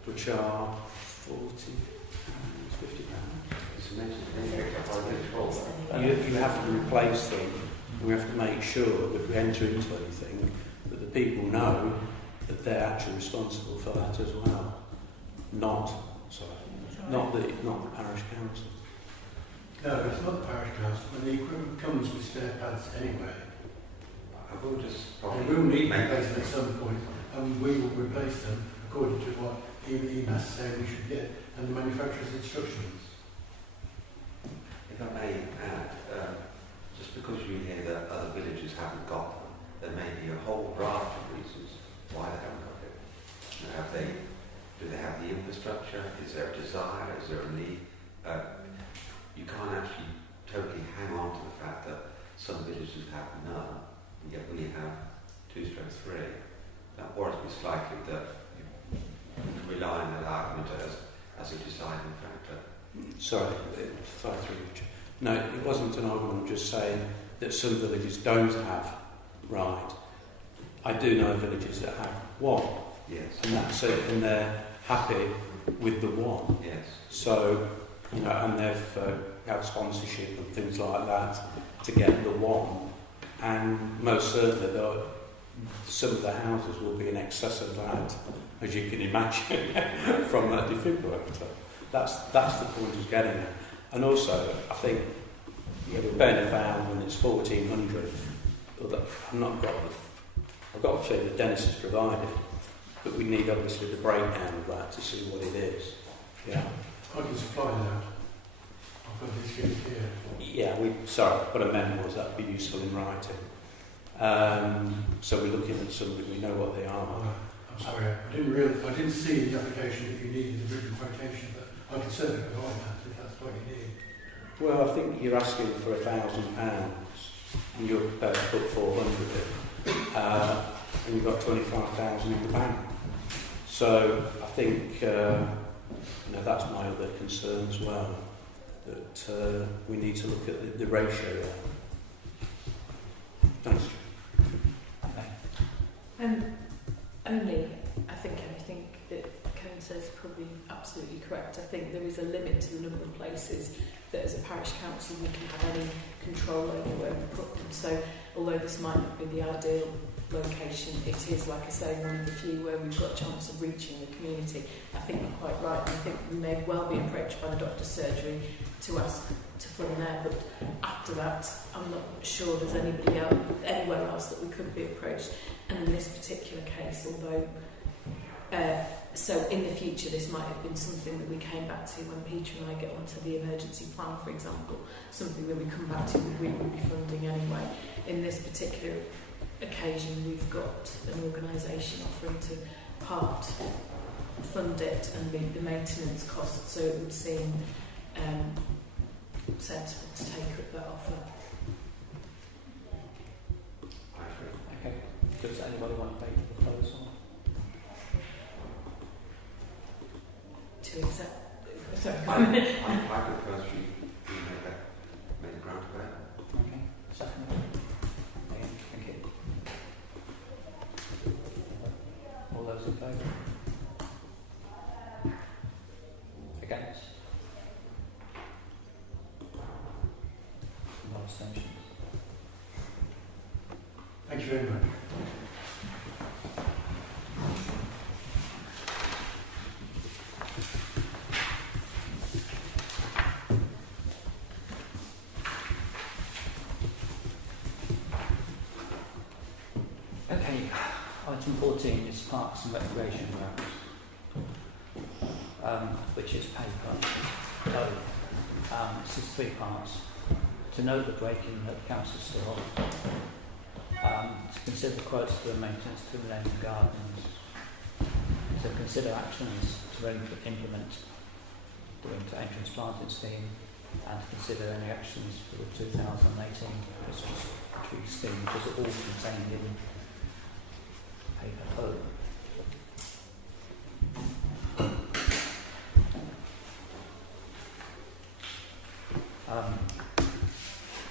which are £40, £50. You have to replace them, and we have to make sure that if we enter into anything, that the people know that they're actually responsible for that as well. Not the parish council. No, it's not the parish council, and the equipment comes with stair pads anyway. I will just They will need replacing at some point, and we will replace them according to what EMAS say we should get, and the manufacturer's instructions. If I may add, just because you hear that other villages haven't got them, there may be a whole raft of reasons why they haven't got it. You know, do they have the infrastructure? Is there a desire? Is there a need? You can't actually totally hang on to the fact that some villages have none, and yet we have 2/3. That worries me slightly that you rely on that argument as a deciding factor. Sorry, no, it wasn't an argument. I'm just saying that some villages don't have right. I do know villages that have one, Yes. and that's it, and they're happy with the one. Yes. So, you know, and they've had sponsorship and things like that to get the one, and most certainly some of the houses will be in excess of that, as you can imagine, from that defibrillator. That's the point he's getting at. And also, I think, you know, Ben found when it's 1,400, I've got to say that Dennis has provided, but we need obviously the breakdown of that to see what it is. Yeah. I can supply that. I've got this here. Yeah, what I meant was that would be useful in writing. So we're looking at something, we know what they are. I'm sorry, I didn't see in the application that you needed the written quotation, but I can certainly provide that if that's what you need. Well, I think you're asking for £1,000 and you're prepared to put 400 in, and you've got 25,000 in the bank. So I think that's my other concern as well, that we need to look at the ratio there. Thanks. Only, I think anything that Karen says is probably absolutely correct. I think there is a limit to the number of places that as a parish council we can have any control over where we put them. So although this might not be the ideal location, it is, like I say, one of the few where we've got a chance of reaching the community. I think you're quite right, and I think we may well be approached by the doctor's surgery to ask to fund there, but after that I'm not sure there's anywhere else that we could be approached. And in this particular case, although so in the future this might have been something that we came back to when Peter and I get onto the emergency plan, for example, something that we come back to we will be funding anyway. In this particular occasion we've got an organisation offering to part fund it and the maintenance costs, so it would seem sensible to take up that offer. Okay. Does anybody want to make a proposal? To accept. Sorry. I propose we make the grant available. Okay. Second. Okay. Thank you. All those in favour? Against? No abstentions. Thank you very much. Item 14 is Parks and Recreation Grounds, which is paper. So, this is 3 parts. To note the break-in at the council store, to consider quotes for the maintenance to the lanes and gardens, to consider actions to implement the winter entrance planting scheme, and to consider any actions for the 2018 Christmas tree scheme, which is all contained in paper home.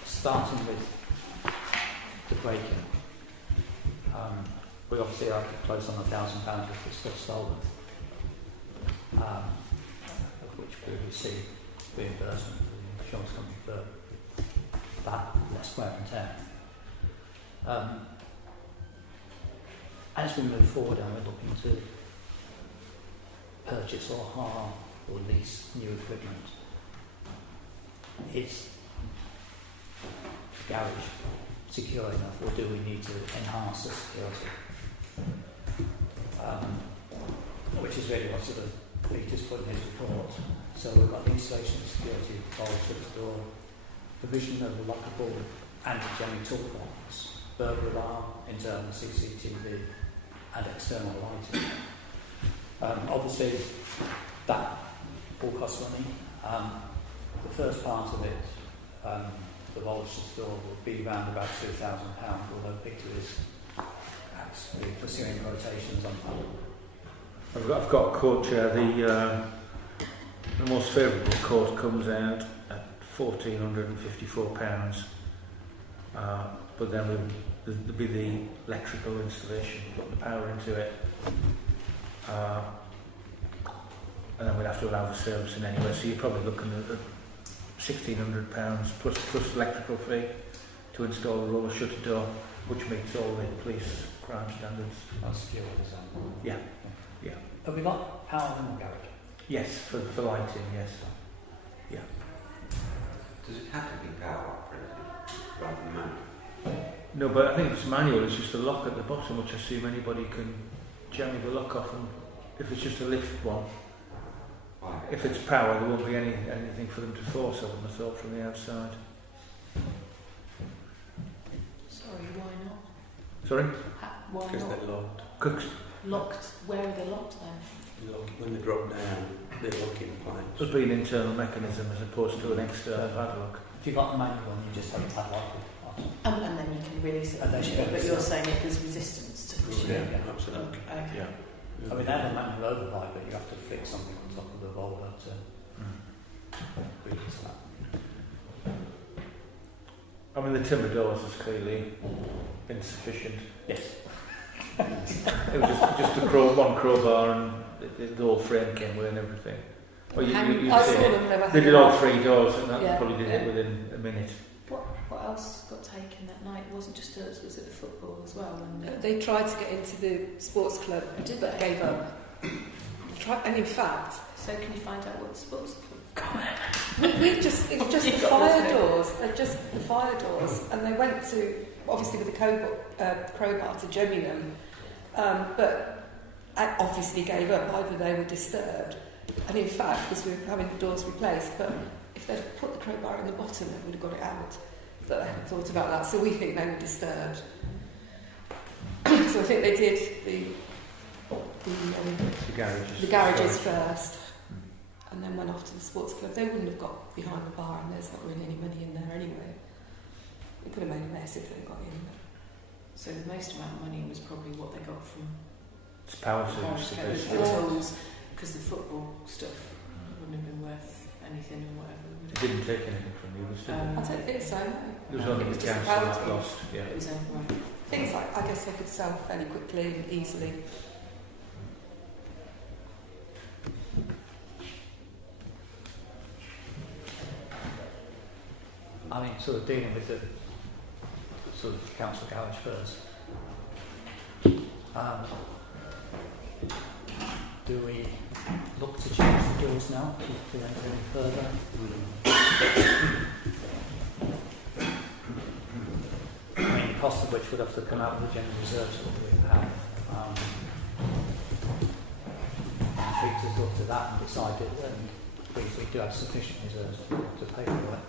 Starting with the break-in, we obviously are close on £1,000 worth of stuff stolen, of which we receive reimbursement from the insurance company for that, less wear and tear. As we move forward and we're looking to purchase or hire or lease new equipment, is the garage secure enough, or do we need to enhance the security? Which is really what sort of Peter's put in his report. So we've got the installation of security bolts at the door, provision of a lockable anti-jamming toolbox, burglar alarm, internal CCTV, and external lighting. Obviously, that all costs money. The first part of it, the Walsh store, will be around about £2,000, although Peter is actually pursuing quotations on that. I've got a quote here. The most favourable quote comes out at £1,454, but then there'll be the electrical installation, putting the power into it, and then we'd have to allow the servicing anyway. So you're probably looking at £1,600 plus electrical fee to install a roller shutter door, which meets all the police crime standards. That's secure, is that? Yeah. Yeah. Have we got power in the garage? Yes, for lighting, yes. Yeah. Does it have to be power operated rather than manual? No, but I think it's manual. It's just a lock at the bottom, which I assume anybody can jam the lock off. And if it's just a lift one, Why? if it's power, there won't be anything for them to force. I wouldn't have thought from the outside. Sorry, why not? Sorry? Why Because not? they're locked. Cooks. Locked. Where are they locked then? When they drop down, they lock in place. It'll be an internal mechanism as opposed to an external padlock. If you've got the manual one, you just have a padlock on. And then you can release it. And then you can but release you're it. saying if there's resistance to pushing Yeah, it. absolutely. Okay. Yeah. I mean, they have a manual override, but you have to fix something on top of the roller to release that. I mean, the timber doors is clearly insufficient. Yes. It was just one crowbar and the whole frame came with and everything. Well, I you've saw seen it. them, they were They did all 3 doors and that Yeah. probably did it within a minute. What else got taken that night? It wasn't just us, was it the football as well? And They tried to get into the sports club, Did but they? gave up. And in fact, So can you find out what the sports club? it was just the You've got fire this, doors. They're just the fire doors, and they went to obviously with the crowbar to jemmy them, but obviously gave up. Either they were disturbed, and in fact, because we were having the doors replaced, but if they'd put the crowbar in the bottom, they would have got it out. But they hadn't thought about that, so we think they were disturbed. So I think they did the garages first, and then went off to the sports club. They wouldn't have got behind the bar, and there's not really any money in there anyway. They could have made a mess if they got in. So the most amount of money was probably what they got from It's power the service. the tools, because the football stuff wouldn't have been worth anything or whatever. Would It it? didn't take anything from you, was it? I don't think so. No. There was only It was the just council power that tools. lost. Yeah. It was right. Things like I guess they could sell fairly quickly and easily. I mean, sort of dealing with the sort of council garage first. Do we look to change the doors now to enter any further? I mean, the cost of which would have to come out of the general reserves that we have. Peter's looked at that and decided that we do have sufficient reserves to pay for it.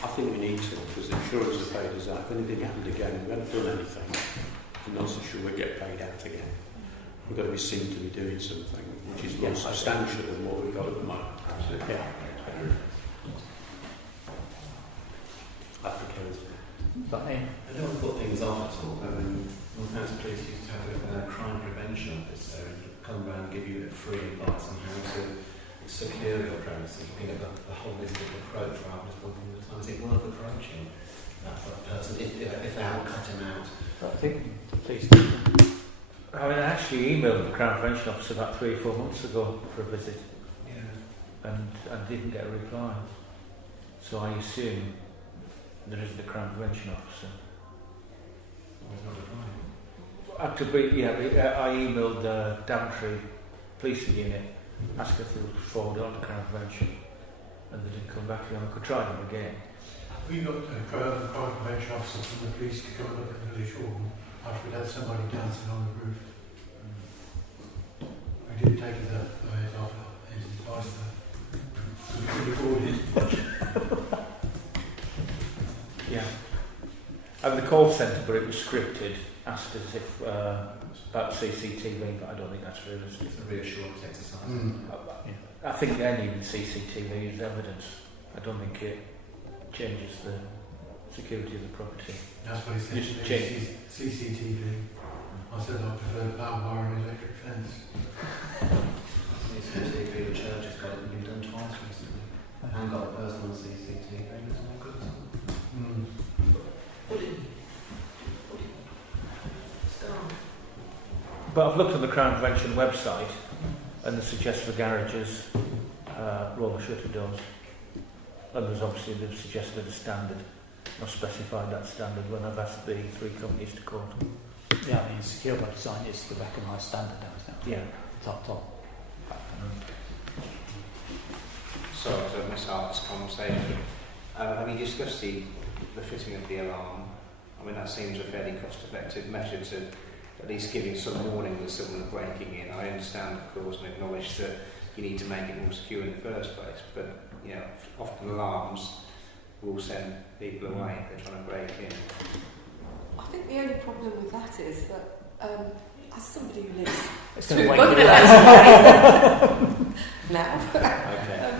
I think we need to, because the insurers have paid us out. If anything happened again, we haven't done anything, I'm not so sure we'll get paid out again. We've got to be seen to be doing something which is more substantial than what we've got at the moment. Absolutely. Yeah. But I don't want to put things off at all. Northampton Police used to have a crime prevention officer who would come around and give you a free advice on how to secure your premises, looking at the holistic approach rather than just one thing at a time. Is it worth approaching that person if they haven't cut him out? I think please. I mean, I actually emailed the Crown Prevention Officer about 3 or 4 months ago for a visit, and I didn't get a reply. So I assume there isn't a Crown Prevention Officer. I emailed the Daventry Policing Unit asking if they would forward on to Crown Prevention, and they didn't come back again. I could try them again. We got a crime prevention officer from the police to come and look at the village hall after we'd had somebody dancing on the roof. We did take his advice there. We could afford it. Yeah. And the call centre, but it was scripted, asked us if about CCTV, but I don't think that's realistic. It's a reassurance exercise. I think they need CCTV as evidence. I don't think it changes the security of the property. That's what he said. Just change. CCTV. I said I prefer barbed wire and electric fence. CCTV, the church has got it done twice recently. And got a person on CCTV. It's all good. But I've looked on the Crown Prevention website, and they suggest for garages roller shutter doors. And there's obviously they've suggested a standard. I've specified that standard when I've asked the 3 companies to quote. Yeah, I mean, secure web design is the recognised standard now, isn't it? Yeah. Top. Sorry to miss out this conversation. Have you discussed the fitting of the alarm? I mean, that seems a fairly cost-effective measure to at least giving some warning that someone is breaking in. I understand, of course, and acknowledge that you need to make it more secure in the first place, but you know, often alarms will send people away if they're trying to break in. I think the only problem with that is that, as somebody who lives It's 2 going to wake bungalows you away now, Okay.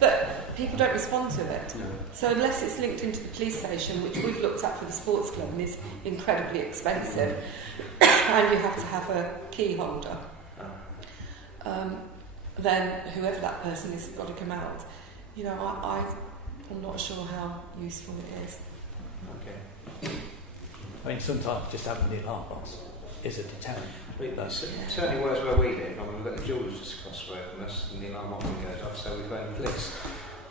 but people don't respond to it. No. So unless it's linked into the police station, which we've looked at for the sports club and is incredibly expensive, and you have to have a key holder, then whoever that person is has got to come out. You know, I'm not sure how useful it is. Okay. I mean, sometimes just having the alarm box is a deterrent. It certainly works where we live. I mean, we've got the jewellers just across the way from us, and the alarm often goes off, so we phone the police.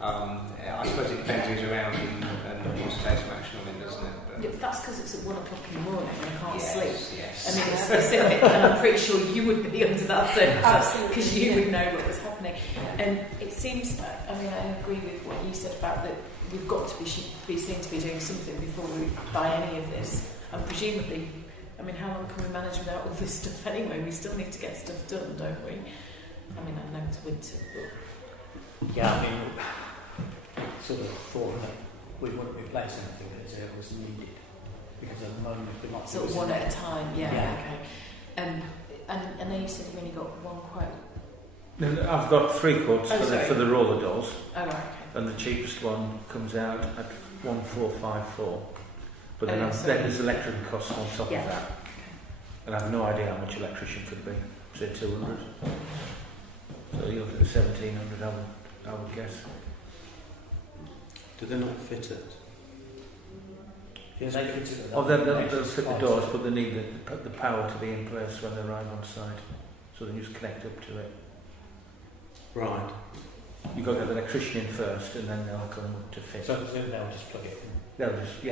I suppose it depends who's around and wants to take some action on it, doesn't it? But Yeah, that's because it's at 1 o'clock in the morning and I can't sleep. Yes. I mean, it's specific, and I'm pretty sure you would be under that circumstance because you yeah. would know what was happening. And it seems that, I mean, I agree with what you said about that we've got to be seen to be doing something before we buy any of this. And presumably, I mean, how long can we manage without all this stuff anyway? We still need to get stuff done, don't we? I mean, I know it's winter, but... Yeah, I mean, sort of thought that we wouldn't replace anything as it was needed. Because at the moment, we're not... Sort of one at a time, yeah. Yeah. Okay. And then you said you only got 1 quote. I've got 3 quotes for the roller doors, Oh, right, okay. and the cheapest one comes out at 1,454. But then, Oh, then there's electrical costs on top Yeah. of that. And I have no idea how much electrician could be. Say 200. So you're looking at 1,700, I would guess. Do they not fit it? Yeah, they fit it. Oh, they'll fit the doors, but they need the power to be in place when they arrive on site. So they just connect up to it. Right. You've got to have an electrician in first, and then they'll come to fit. So they'll just plug it in. They'll just But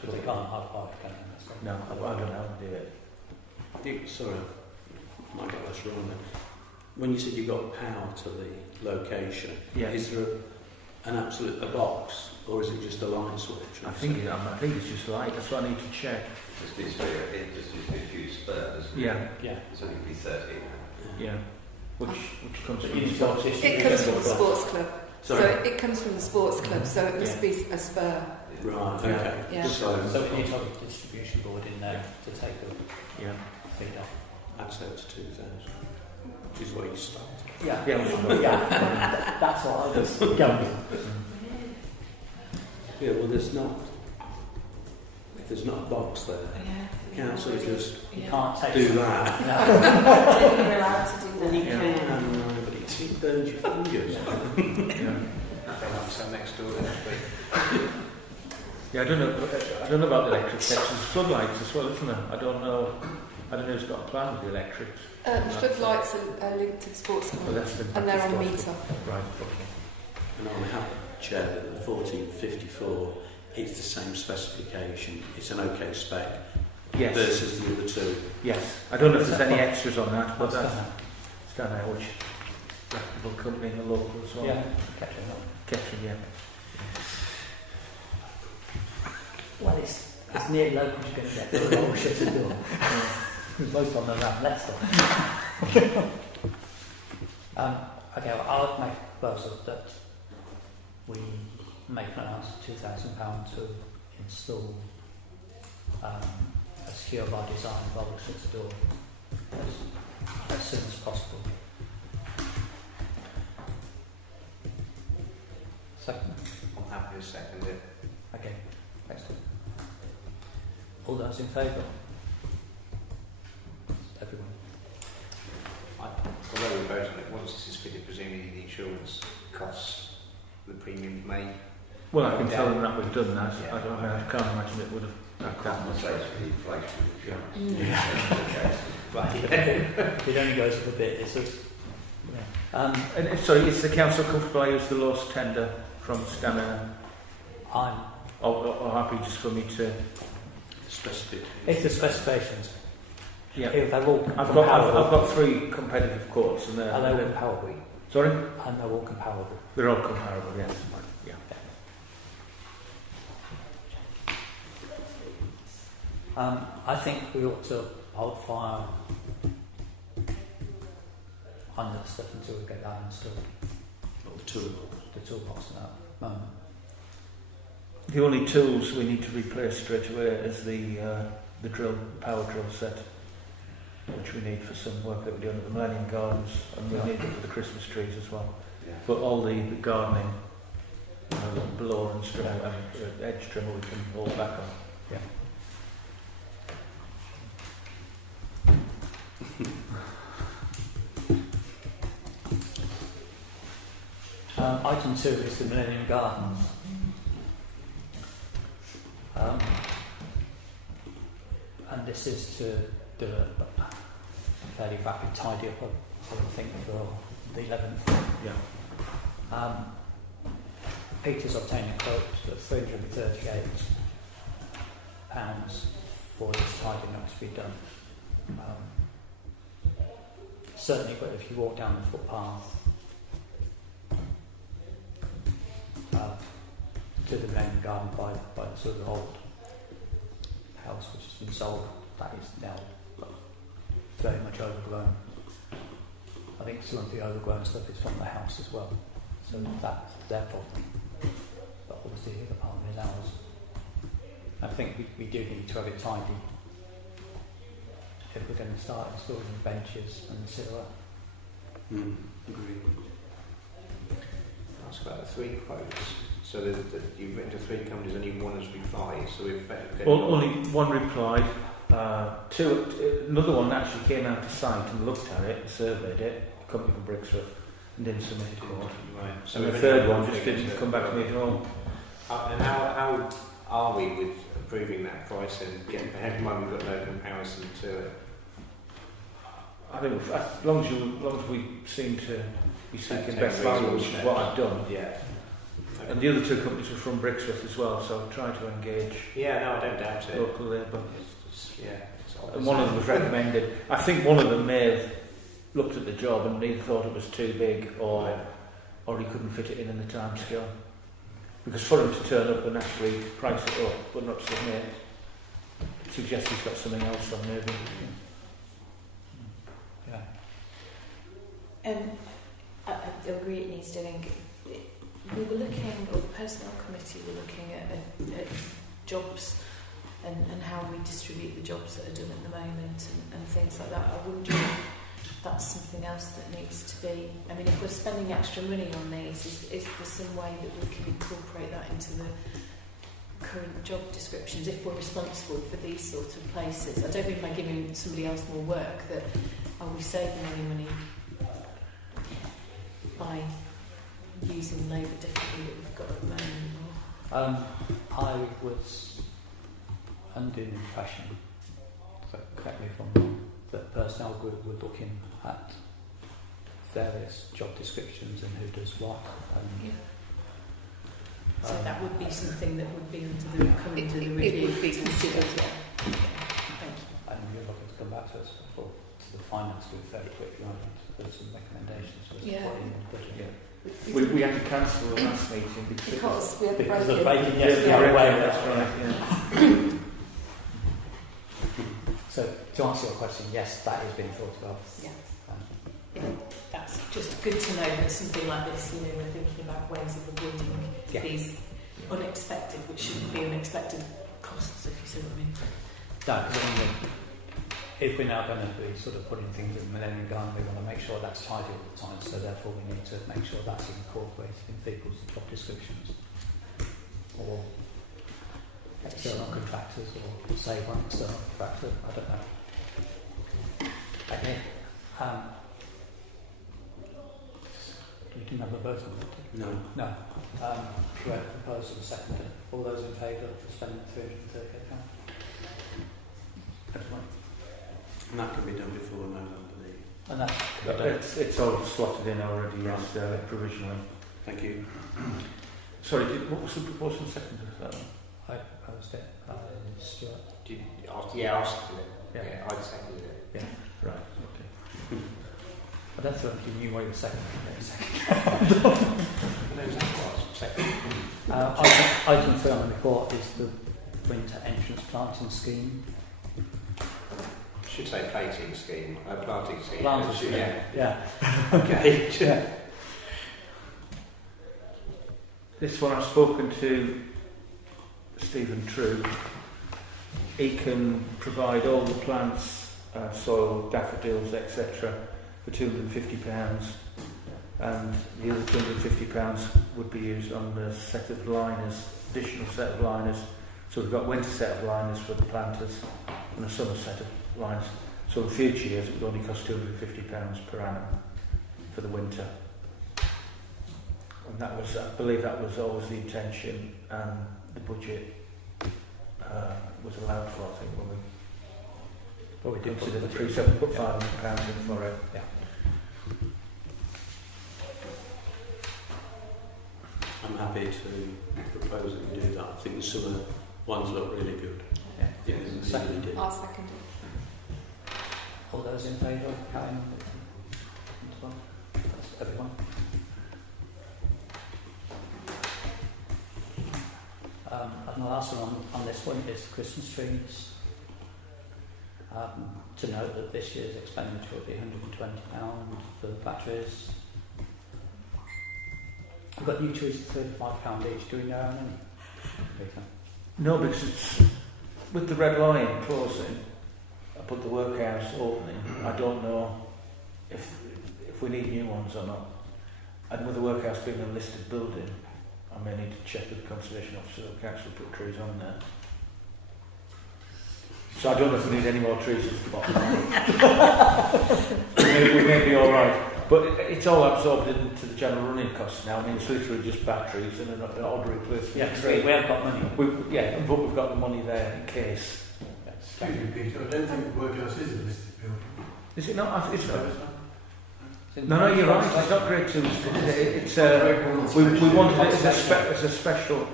put they it can't in. hardwire it, can they? No, I don't know how to do it. I think, sorry, I might get this wrong then. When you said you got power to the location, Yeah. is there an absolute a box, or is it just a light switch? I think it's just light. That's what I need to check. Just needs to be a few spurs. Yeah. Yeah. It's only going to be 13. Yeah. Which comes But from you the thought sports. It comes from the sports club. Sorry. So it comes from the sports club, so it must be a spur. Right. Okay. Yeah. So we need to have a distribution board in there to take the Yeah. feed off. Adds that to 2,000, which is where you start. Yeah. Yeah. That's what I was going. Yeah. Well, there's not. If there's not a box there, Yeah. council just You can't take do some- that. No. You're allowed to do Well, you that. can, but it burns your fingers. Yeah. So next door next week. Yeah, I don't know about the electric sets. There's floodlights as well, isn't there? I don't know if it's got a plan with the electrics. The floodlights are linked to the sports But club, that's the and they're on a meter. Right. Okay. And I'm happy, Chair, that the 1454, it's the same specification. It's an OK spec Yes. versus the other two. Yes. I don't know if there's any extras on that, but What's that's that? Stanhope, which reputable company in the local as well. Yeah. Catching up. Ketchum, yeah. Well, it's near local you're going to get the whole shit to do. Most of them around Leicester. Okay, well, I'll make a proposal that we make an allowance of £2,000 to install a secure by design roller shutter door as soon as possible. Second. I'm happy to second it. Okay, excellent. All those in favour? Everyone. Although we vote on it once this is fitted, presumably the insurance costs, the premiums may. Well, I can tell them that we've done that. Yeah. I can't imagine it would have that much. Compensate for the inflation. Right. It only goes up a bit. It's a, yeah. And sorry, is the council comfortable I use the lowest tender from Stanhope? I'm. Or happy just for me to? Specific. It's the specifications. Yeah. If they're all I've comparable. got 3 competitive quotes and Are they all comparable? Sorry? And they're all comparable. They're all comparable, yes. Yeah. I think we ought to hold fire on the stuff until we get that installed. Not the toolbox. The toolbox at that moment. The only tools we need to replace straight away is the power drill set, which we need for some work that we're doing at the Millennium Gardens, and we need it for the Christmas trees as well. Yeah. But all the gardening, blower and trimmer and edge trimmer we can hold back on. Item 2 is the Millennium Gardens. And this is to do a fairly rapid tidy up, I would think, for the 11th. Yeah. Peter's obtained a quote of £338 for this tidying up to be done. Certainly, but if you walk down the footpath to the main garden by the sort of old house which has been sold, that is now very much overgrown. I think some of the overgrown stuff is from the house as well, so that's their problem. But obviously the apartment is ours. I think we do need to have it tidy if we're going to start installing the benches and the silhouette. Agreed. Ask about the 3 quotes. So you've written to 3 companies, only one has replied. So we've Only one replied. 2. Another one actually came out to site and looked at it, surveyed it. A company from Brixworth, and didn't submit a quote. Right. So And the we've third only one got just figures didn't that- come back to me at all. And how are we with approving that price and getting behind in mind we've got no comparison to it? I think as long as we seem to be seeking Take best value, which is reasonable what I've done. Yeah. And the other 2 companies were from Brixworth as well, so I tried to engage Yeah, no, I don't doubt it. local labour. It's And one of them was recommended. I think one of them may have looked at the job and either thought it was too big or he couldn't fit it in the time scale. Because for him to turn up and actually price it up but not submit, suggests he's got something else on maybe. Yeah. I agree it needs doing. We were looking, or the personnel committee were looking at jobs and how we distribute the jobs that are done at the moment and things like that. I wonder if that's something else that needs to be. I mean, if we're spending extra money on these, is there some way that we can incorporate that into the current job descriptions if we're responsible for these sort of places? I don't think by giving somebody else more work that are we saving any money by using labour differently that we've got at the moment. I was under the impression, so correct me if I'm wrong, that personnel group were looking at various job descriptions and who does what. And, So that would be something that would be under the coming to the review. It would be considered, yeah. Thank you. and you're looking to come back to us, or to the finance group fairly quickly, aren't you, for some recommendations for us to Yeah. put in the budget. Yeah. We had to cancel the last meeting Because we had the Because of break-in. breaking, yes, the other way. That's right, yeah. So to answer your question, yes, that is being thought about. Yeah. Um, Yeah, that's just good to know that something like this, we're thinking about ways of avoiding these unexpected, which shouldn't be unexpected costs, if you see what I mean. No, because I mean, if we're now going to be sort of putting things in the Millennium Garden, we want to make sure that's tidy all the time, so therefore we need to make sure that's incorporated in people's job descriptions. Or external contractors, or save on external contractor, I don't know. Okay. You didn't have a vote on it? No. No. Correct proposal seconded. All those in favour of spending £338? Everyone? And that can be done before November the... And that's It's all slotted in already, yes, provisionally. Thank you. Sorry, what was the proposal second to that one? I proposed it. Stuart. I'll second it. Yeah. I'd second it. Yeah. Right, okay. I don't think you knew why you were second. Second. Item 3 on the report is the winter entrance planting scheme. Should say plating scheme, planting scheme. Planting scheme. Yeah. Okay. Yeah. This one I've spoken to Stephen True. He can provide all the plants, soil, daffodils, etc. for £250, and the other £250 would be used on the set of liners, additional set of liners. So we've got winter set of liners for the planters and a summer set of liners. So in future years it would only cost £250 per annum for the winter. And that was, I believe that was always the intention, and the budget was allowed for, I think, when we But we did consider the put £3,700 put £500 in for it. Yeah. I'm happy to propose that we do that. I think the summer ones look really good. Yeah. Yeah, they Second. really did. I'll second it. All those in favour of carrying on? That's everyone. And the last one on this one is Christmas trees. To note that this year's expenditure will be £120 for the batteries. We've got new trees at £35 each. Do we know how many? Peter? No, because it's, with the Red Lion closing, I put the workhouse opening. I don't know if we need new ones or not. And with the workhouse being a listed building, I may need to check with the conservation officer that we can actually put trees on there. So I don't know if we need any more trees at the bottom. we may be all right. But it's all absorbed into the general running costs now. I mean, it's literally just batteries and an odd replacement. Yeah, because we have got money. But we've got the money there in case. Excuse me, Peter, I don't think the workhouse is a listed building. Is it not? It's not. It's No, you're right. It's not grade 2. It's we wanted it as a special.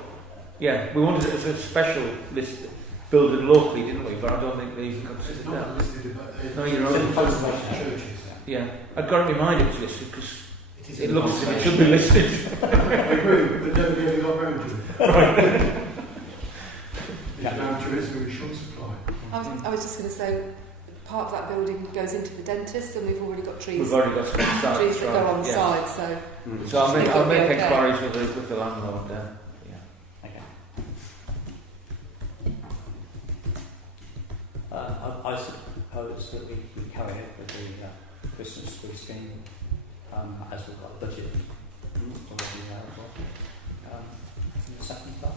Yeah, we wanted it as a special list building locally, didn't we? But I don't think they even It's considered not that. listed, but No, you're right. churches. Yeah, I've got it in mind it's listed because It is it in looks as if it conservation. should be listed. I agree, but nobody ever got round to it. Now tourism in short supply. I was just going to say, part of that building goes into the dentist, and we've already got trees. We've already got some sites, Trees that go on the yeah. side, so So I'll You've got to make be okay. inquiries with the landlord then. Yeah. Okay. I suppose that we carry it with the Christmas tree scheme as we've got a budget already there as well. And the second stuff.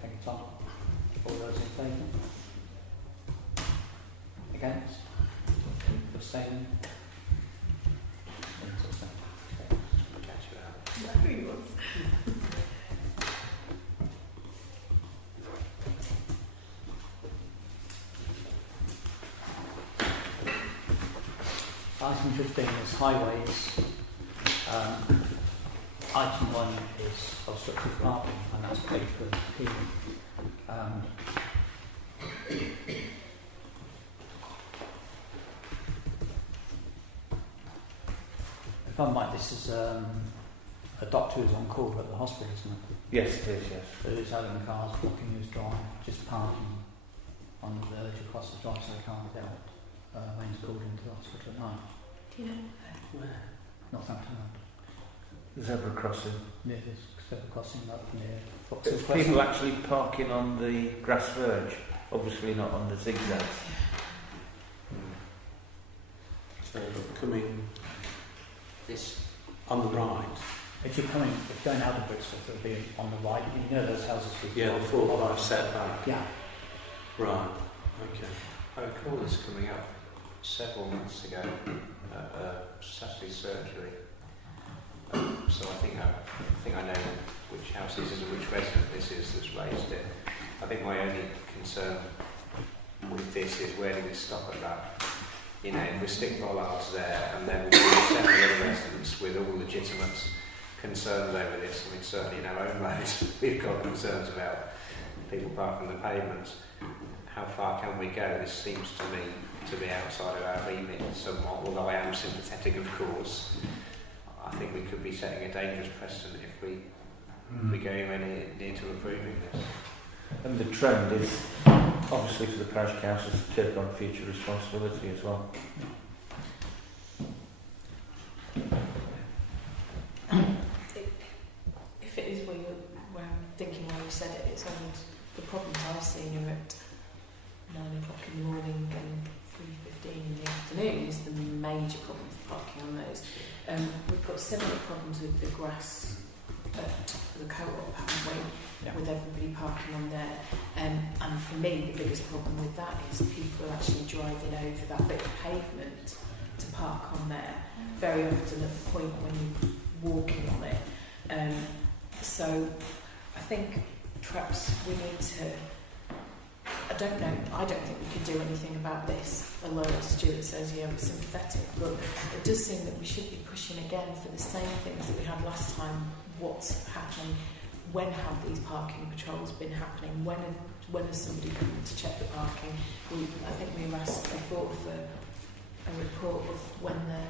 Thank you, Tom. All those in favour? Against? Abstaining? Catch you out. no, he was. Item 15 is highways. Item 1 is obstructive parking, and that's paid for appealing. If I might, this is a doctor who's on call at the hospital, isn't it? Yes, it is, yes. So he's having cars blocking his drive, just parking on the verge across the drive so he can't get out when he's called into the hospital at night. Do you know where? Northampton Road. The zebra crossing. Near this zebra crossing up near There's people actually parking on the grass verge, obviously not on the zigzags. So coming this on the right. If you're going out of Brixton, it'll be on the right. You know those houses with Yeah, the 4 by setback. Yeah. Right. Okay. I recall this coming up several months ago at Saturday surgery. So I think I know which house this is and which resident this is that's raised it. I think my only concern with this is where do we stop at that? You know, if we stick bollards there and then we'll be several other residents with all legitimate concerns over this. I mean, certainly in our own roads we've got concerns about people parking on the pavements. How far can we go? This seems to me to be outside of our remit somewhat, although I am sympathetic, of course. I think we could be setting a dangerous precedent if we go anywhere near to approving this. And the trend is obviously for the parish councils to take on future responsibility as well. If it is where I'm thinking where you said it, it's only the problems I've seen are at 9 o'clock in the morning and 3:15 in the afternoon is the major problem for parking on those. We've got similar problems with the grass at the co-op, haven't we? Yeah. With everybody parking on there. And for me, the biggest problem with that is people are actually driving over that bit of pavement to park on there, very often at the point when you're walking on it. So I think perhaps we need to, I don't think we can do anything about this, although Stuart says, yeah, we're sympathetic, but it does seem that we should be pushing again for the same things that we had last time. What's happening? When have these parking patrols been happening? When has somebody come to check the parking? I think we were asked before for a report of when the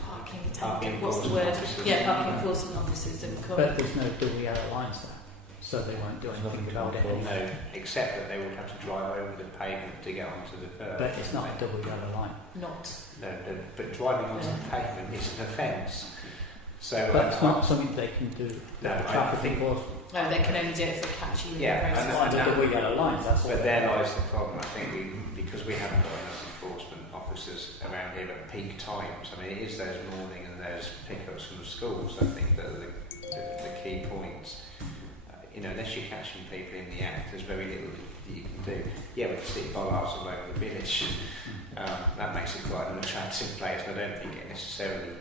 parking attendant, what's the word? Officers. Yeah, parking enforcement officers have come. But there's no double yellow lines there, so they won't do anything without it. No, except that they would have to drive over the pavement to get onto the curb. But it's not a double yellow line. Not. No, but driving onto the pavement is an offence. So But it's not something they can do. No, I Traffic think. enforcement. No, they can only do it if they catch you. Yeah, in the and process. The double yellow lines. That's But all. there lies the problem. I think because we haven't got enough enforcement officers around here at peak times. I mean, it is those morning and those pickups from the schools. I think that are the key points. Unless you're catching people in the act, there's very little that you can do. Yeah, we can stick bollards all over the village. That makes it quite an attractive place. I don't think it necessarily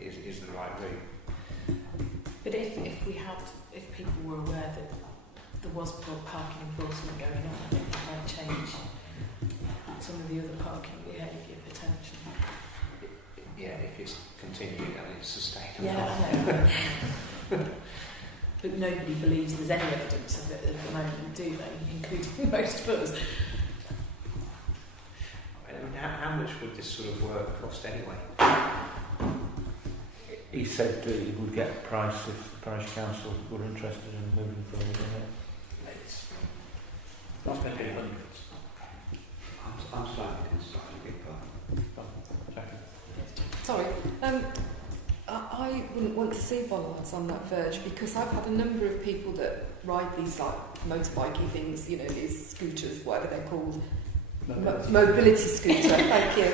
is the right route. But if people were aware that there was parking enforcement going on, I think that might change some of the other parking behaviour potentially. Yeah, if it's continuing and it's sustainable. Yeah, I know. But nobody believes there's any evidence of it at the moment, do they? Including most of us. I mean, how much would this sort of work cost anyway? he said that he would get a price if the parish council were interested in moving forward on it. It's not going to be hundreds. I'm slightly concerned, a big part. Sorry, I wouldn't want to see bollards on that verge because I've had a number of people that ride these like motorbikey things, you know, these scooters, whatever they're called, mobility scooter. Thank you.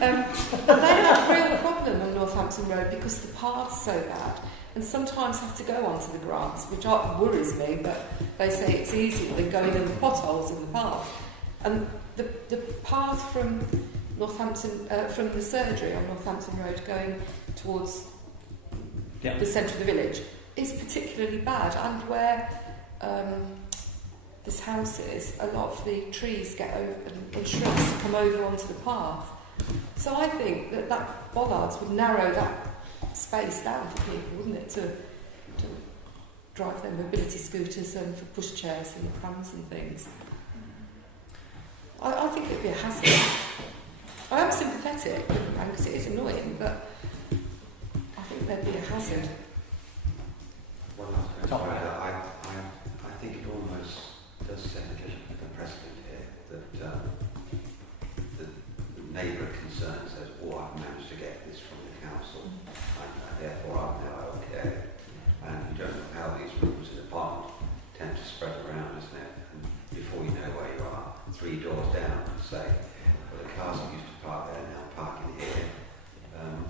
And they have a real problem on Northampton Road because the path's so bad, and sometimes have to go onto the grass, which worries me. But they say it's easier than going in the potholes in the path. And the path from Northampton, from the surgery on Northampton Road going towards the centre of the village is particularly bad, and where this house is, a lot of the trees get over and shrubs come over onto the path. So I think that bollards would narrow that space down for people, wouldn't it, to drive their mobility scooters and for pushchairs and prams and things. I think it'd be a hazard. I am sympathetic because it is annoying, but I think there'd be a hazard. Well, I think it almost does set a little bit of a precedent here that the neighbour concerned says, oh, I've managed to get this from the council, and therefore I'm now okay. And you don't know how these rules in the pond tend to spread around, isn't it? And before you know where you are, 3 doors down, and say, well, the cars that used to park there now parking here.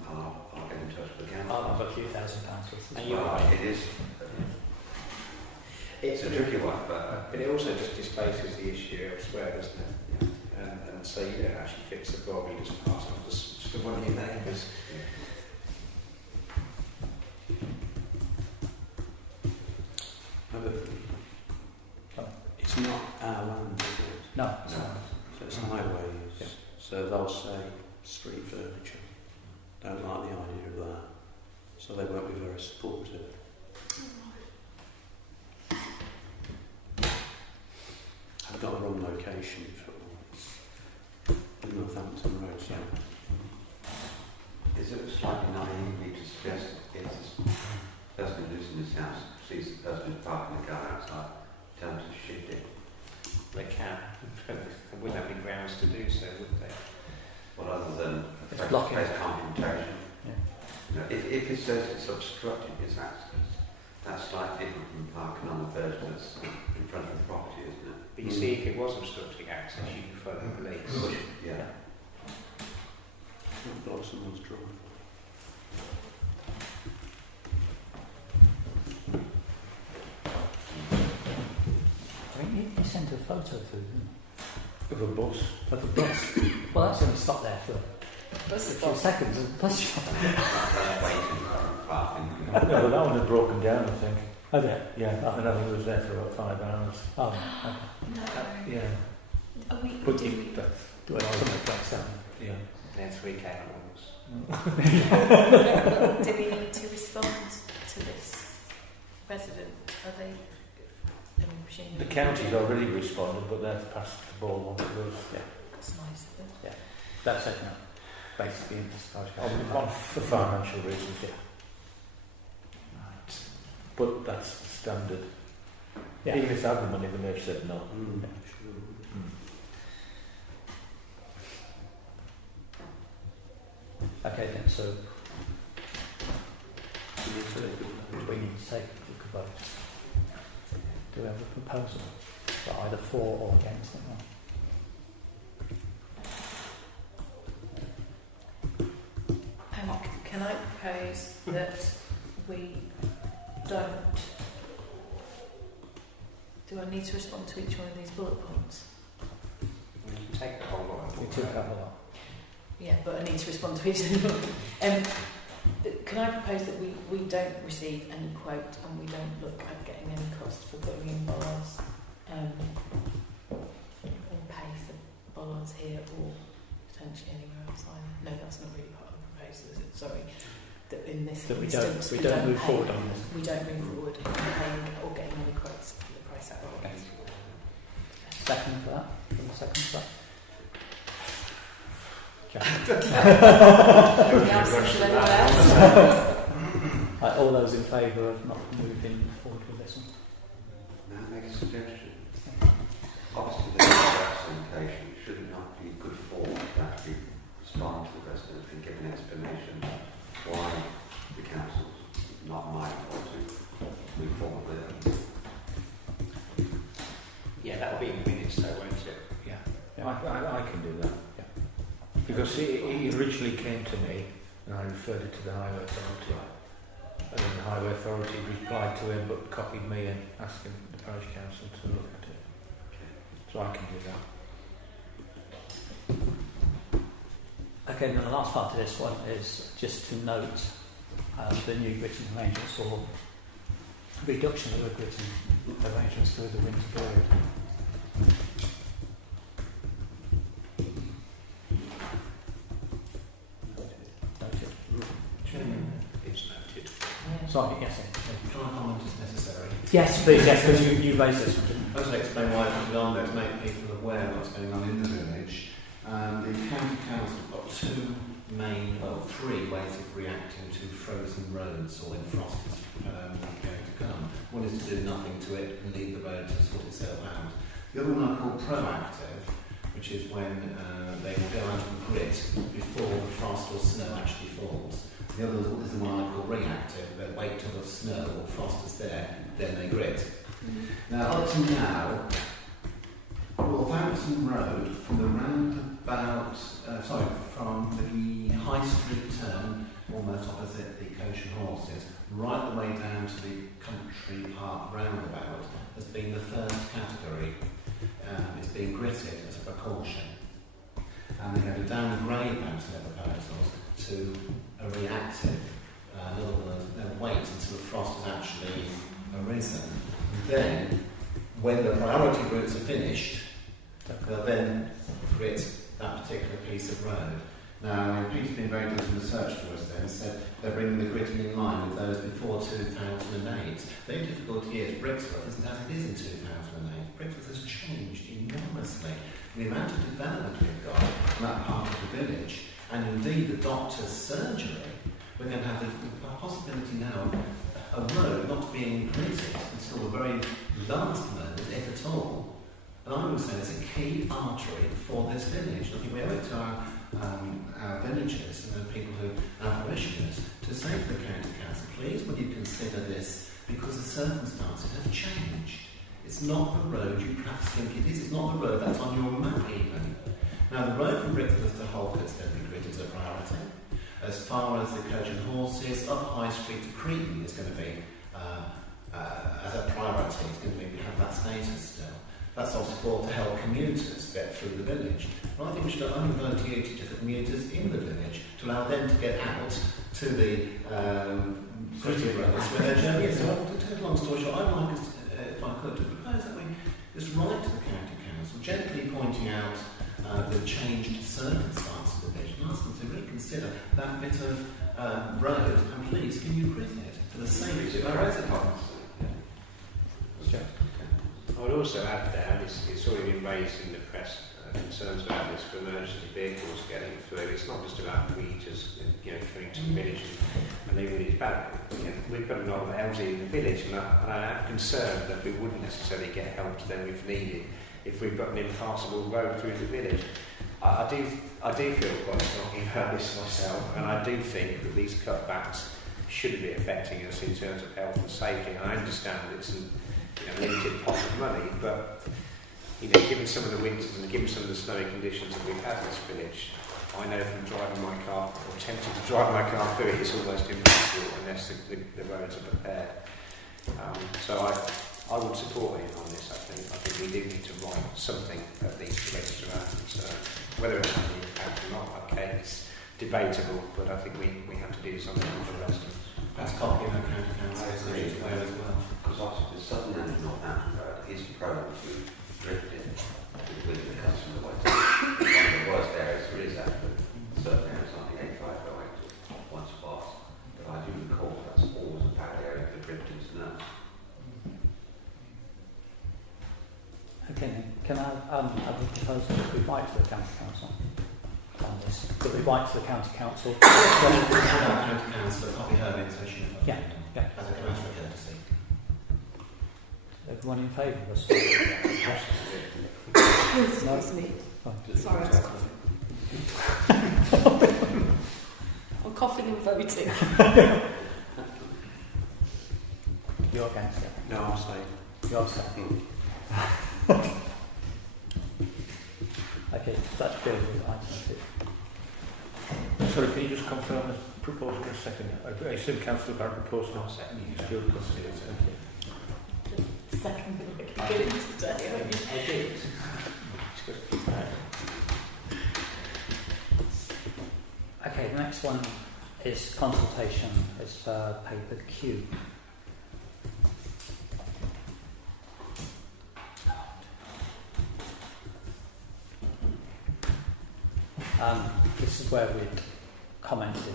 I'll get in touch with the council. I'll have a few £1,000 worth. And you're right. It is. It's a tricky one, but it also just displaces the issue elsewhere, doesn't it? Yeah. And so you don't actually fix the problem, you just pass on to one of your neighbours. It's not our land, is it? No. So it's highways. Yeah. So they'll say street furniture. Don't like the idea of that. So they won't be very supportive. I've got the wrong location for Northampton Road. So. is it slightly naive to suggest if this person who lives in this house sees the person who's parking the car outside, tell them to shift it? They can. They wouldn't have any grounds to do so, would they? Well, other than It's a blocking. face confrontation. Yeah. You know, if it says it's obstructing his access, that's slightly different from parking on the verge that's in front of the property, isn't it? But you see, if it was obstructing access, you could phone the police. Yeah. Not block someone's driveway. I think you sent a photo through, didn't Of a bus. you? Of a bus. Well, that's only stopped there for a few seconds. And bus stop. Waiting for parking. No, but that one had broken down, I think. Oh, yeah. Yeah, and I think it was there for about 5 hours. Oh, okay. No. Yeah. Are we, But do we, that's, Do it something breaks down. yeah. And then 3 animals. do we need to respond to this resident? Are they? The county's already responded, but they've passed the ball on to us. Yeah. That's nice of them. That's taken up. Basically, in this On for financial reasons, yeah. Right. But that's the standard. Yeah. Even if they had the money, they may have said no. Mm. Okay, then, so You need to take it. we need to take a vote. Do we have a proposal for either for or against it? Can I propose that we don't... Do I need to respond to each one of these bullet points? You can take the whole lot. We took up a lot. Yeah, but I need to respond to each of them. Can I propose that we don't receive any quote and we don't look at getting any cost for putting in bollards, or pay for bollards here or potentially anywhere else either? No, that's not really part of the proposal, is it? Sorry. That in this That we instance don't move pay, forward on this. we don't move forward on paying or getting any quotes for the price out of it. Second for that? From the second for that? The absence of anyone else. all those in favour of not moving forward with this one? May I make a suggestion? Obviously, the representation should not be good form to actually respond to the residents and give an explanation why the council's not mindful to move forward with it. Yeah, that'll be in minutes though, won't it? Yeah, Yeah. I can do that. Yeah. Because he originally came to me and I referred it to the Highway Authority. And then the Highway Authority replied to him but copied me in, asking the Parish Council to look at it. So I can do that. Okay, and the last part of this one is just to note the new written arrangements for reduction of the written arrangements through the winter period. Noted. Chairman, It's noted. Sorry, yes, can I comment as necessary? yes, please, yes, because you raised this one, didn't you? I was going to explain why I put it on there, to make people aware of what's going on in the village. The county council have got three ways of reacting to frozen roads or when frost is going to come. One is to do nothing to it and leave the road to sort itself out. The other one I call proactive, which is when they will go out and grit before the frost or snow actually falls. The other is the one I call reactive. They wait till the snow or frost is there, then they grit. Now, up to now, Wolverhampton Road from the from the High Street turn, almost opposite the Coach and Horses, right the way down to the Country Park roundabout, has been the first category. It's been gritted as a precaution. And they're going to downgrade those proposals to a reactive. In other words, they'll wait until the frost has actually arisen. And then, when the priority routes are finished, they'll then grit that particular piece of road. Now, Peter's been very good in research for us there and said they're bringing the gritting in line with those before 2008. The only difficulty is Brixworth isn't as it is in 2008. Brixworth has changed enormously. The amount of development we've got in that part of the village, and indeed the doctor's surgery, we're going to have the possibility now of a road not being gritted until the very last moment, if at all. And I would say it's a key artery for this village. I think we owe it to our villagers and the people who are parishioners to say to the county council, please, will you consider this, because the circumstances have changed. It's not the road you perhaps think it is. It's not the road that's on your map even. Now, the road from Brixworth to Holcott's going to be gritted as a priority. As far as the Coach and Horses, up High Street to Cretan is going to be as a priority. It's going to be have that status still. That's also for to help commuters get through the village. But I think we should only vote duty to the commuters in the village to allow them to get out to the city roads where they're journeying. So to take a long story short, I'd like us, if I could, to propose that we just write to the county council, gently pointing out the changed circumstances of the village and ask them to reconsider that bit of road, and please, can you grit it for the safety of our residents? I would also add there, it's already been raised in the press, concerns about this for emergency vehicles getting through. It's not just about commuters, coming to the village and leaving these back. We've got a lot of elderly in the village, and I am concerned that we wouldn't necessarily get help to them if needed if we've got an impassable road through the village. I do feel quite strongly about this myself, and I do think that these cutbacks shouldn't be affecting us in terms of health and safety. And I understand it's a limited pot of money, but given some of the winters and given some of the snowy conditions that we've had in this village, I know from driving my car, or attempting to drive my car through it, it's almost impossible unless the roads are prepared. So I would support him on this. I think we do need to write something at least to register our concern. Whether it's having an impact or not, okay, it's debatable, but I think we have to do something for the residents. That's copy of the county council as well. Because obviously the southern end of Northampton Road is prone to drifting with the customer way. One of the worst areas there is actually certain areas on the A5 going to one spot. But I do recall that's always a bad area for drifting snow. Okay, can I have a proposal that we write to the county council on this? Could we write to the county council. County council, copy her in, so she knows. Yeah, yeah. As a commercial courtesy. Everyone in favour of us? Excuse me. Fine. Sorry, I was coughing. I'm coughing and voting. You're against it? No, I'm saying. You're saying? Okay, that's good with item 6. Sorry, can you just confirm the proposal in a second? I assume Councillor Barrett proposed no second. Stuart considered it. Thank you. Second thing I can get in today. I did. Okay, the next one is consultation. It's paper Q. This is where we'd commented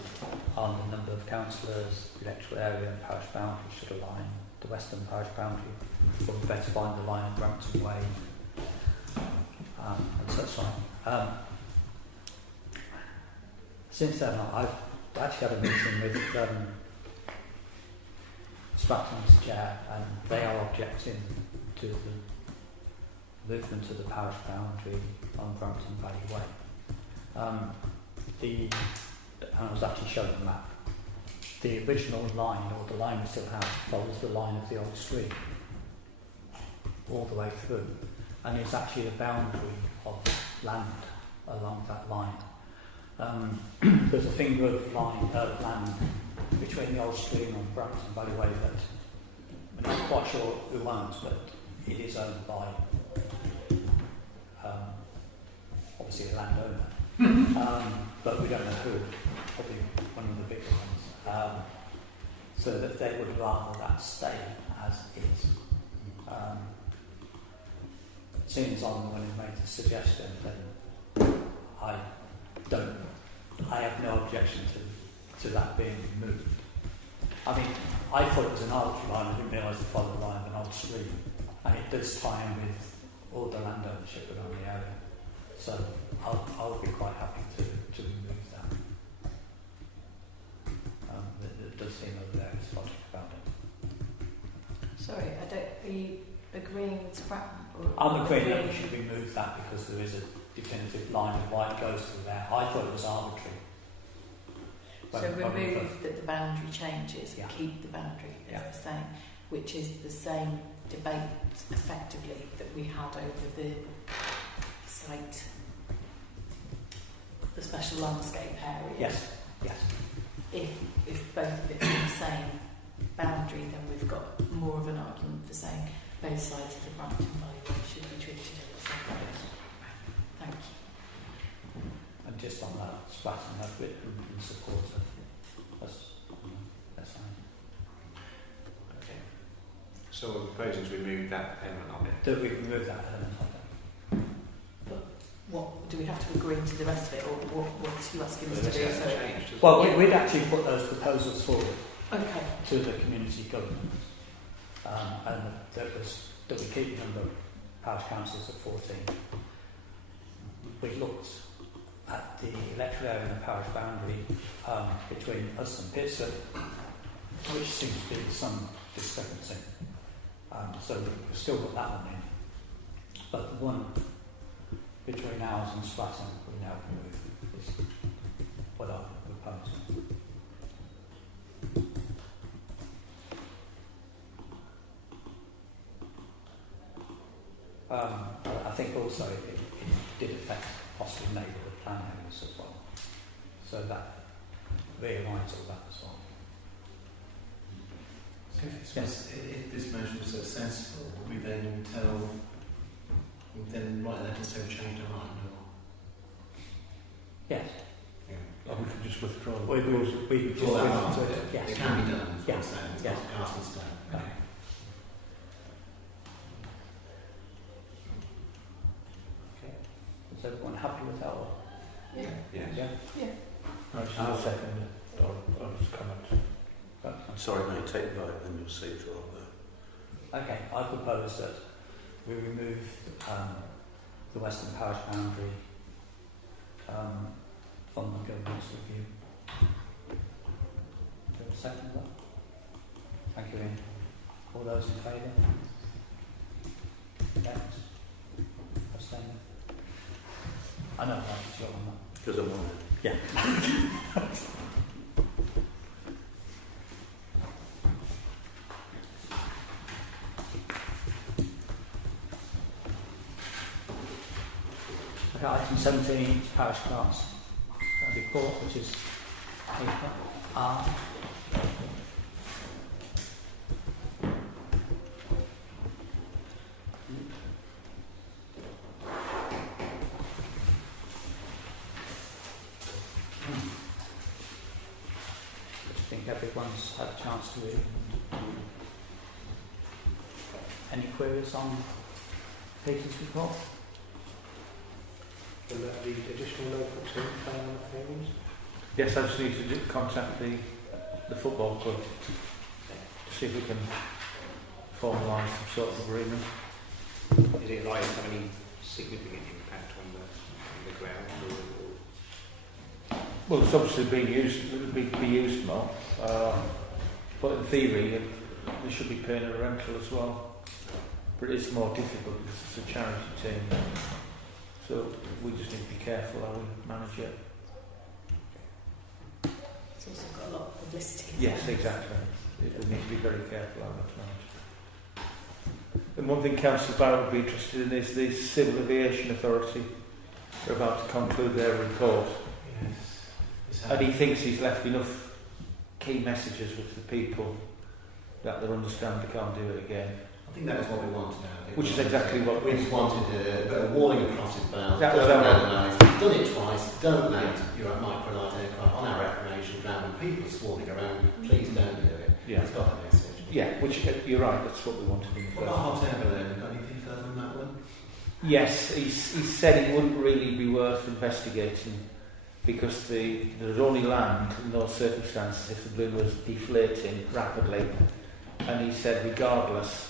on the number of councillors, the electoral area and parish boundary should align. The western parish boundary will better find the line of Brampton Way and such like. Since then, I've actually had a meeting with Stratton's chair, and they are objecting to the movement of the parish boundary on Brampton Valley Way. And I was actually showing the map. The original line, or the line we still have, follows the line of the old street all the way through, and it's actually the boundary of land along that line. There's a finger of land between the old stream and Brampton Valley Way that we're not quite sure who owns, but it is owned by obviously a landowner. But we don't know who, probably one of the bigger ones. So that they would rather that stay as is. Seeing as I'm the one who made the suggestion, then I have no objection to that being moved. I mean, I thought it was an arbitrary line, I didn't realise it followed the line of an old street. And it does tie in with all the land ownership around the area. So I'll be quite happy to remove that. It does seem that there is logic about it. Sorry, are you agreeing with Stratton? I'm agreeing that we should remove that because there is a definitive line of why it goes through there. I thought it was arbitrary. So remove that the boundary changes, Yeah. keep the boundary, as Yeah. I was saying, which is the same debate effectively that we had over the site, the special landscape area. Yes, yes. If both of it's in the same boundary, then we've got more of an argument for saying both sides of the Brampton Valley Way should be treated as the same way. Thank you. And just on that, Stratton have written in support of us. That's fine. Okay. So we're proposing to remove that element of it. That we remove that element of it. What do we have to agree to the rest of it, or what are you asking us to Unless do? it hasn't So, changed, does it? Well, Yeah. we'd actually put those proposals forward okay. to the community government, and that we keep the number of parish councils at 14. We looked at the electoral area and the parish boundary between us and Pittsford, which seems to be some discrepancy. So we've still got that one in, but the one between ours and Stratton we now remove is what I propose. I think also it did affect possibly neighbourhood plan areas as well. So that realigns all that as well. So if this motion was successful, would we then write a letter saying we changed our mind? Or? Yes. Yeah. Or we could just withdraw the We proposal. Withdraw that part of it. Yes. It can be done, is what Yeah. I'm saying. It's Yeah. not cast in stone. No. Okay. Is everyone happy with that one? Yeah. Yes. Yeah. I'll second it. Or just comment. I'm sorry, mate, take the vote, then you'll see it's all there. Okay, I propose that we remove the western parish boundary from the review. Do you have a second of that? Thank you, Ian. All those in favour? Against? Abstaining? I know, right, it's your one. Because I'm on it. Yeah. Okay, item 17, parish clerks report, which is R. I think everyone's had a chance to read. Any queries on Peter's report? Will that be additional local team playing on the fields? Yes, I just need to contact the football club to see if we can formalise some sort of agreement. Is it likely to have any significant impact on the ground? Well, it's obviously being used, it would be used more, but in theory they should be paying a rental as well. But it's more difficult because it's a charity team, so we just need to be careful how we manage it. It's also got a lot of publicity. Yes, exactly. We need to be very careful how that's managed. And one thing Councillor Barrett would be interested in is the Civil Aviation Authority. They're about to conclude their report. Yes. And he thinks he's left enough key messages with the people that they understand they can't do it again. I think that was what we wanted now. Which is exactly what we just wanted a warning across his bow. That was Don't our land. Done it twice. Don't land your microlight aircraft on our recreation ground and people are swarming around. Please don't do it. Yeah. It's got a message. Yeah, which you're right, that's what we wanted in the What first. about hot air balloon? Got anything further on that one? Yes, he said it wouldn't really be worth investigating because there'd only land in those circumstances if the balloon was deflating rapidly. And he said regardless,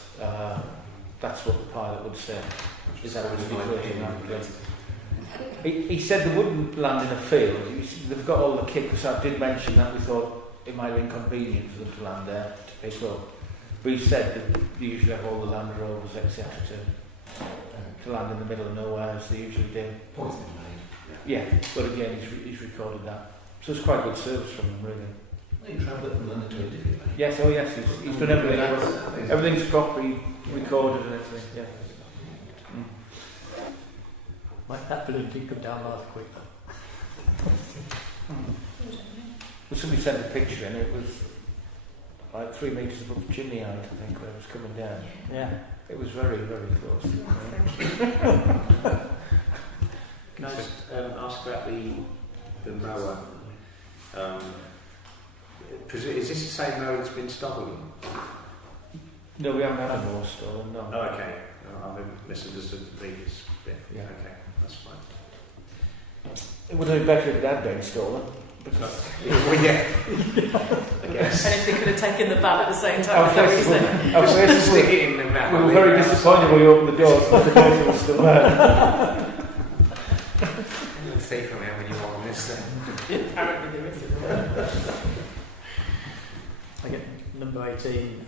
that's what the pilot would say, is that it was deflating rapidly. He said they wouldn't land in a field. They've got all the kit, because I did mention that we thought it might be inconvenient for them to land there to pick up. But he said that they usually have all the Land Rovers, etc. to land in the middle of nowhere, as they usually do. Point's been made. Yeah, but again, he's recorded that. So it's quite good service from him, really. Well, you travelled from London to India, didn't you? Yes, oh yes, he's done everything. Everything's properly recorded and everything, yeah. Like that balloon did come down rather quick though. Well, somebody sent a picture and it was like 3 metres above chimney height, I think, where it was coming down. Yeah. It was very, very close. Can I just ask about the mower? Is this the same mower that's been stolen? No, we haven't had a more stolen, no. Oh, okay. I've misunderstood the previous bit. Yeah. Okay, that's fine. It would have been better if it had been stolen. Because Well, yeah. I guess. And if they could have taken the van at the same time, is that what you're saying? our faces Stick it in the van. we were very disappointed when we opened the doors, but the data was still there. Let's see from how many more on this. Apparently there isn't. Okay, number 18,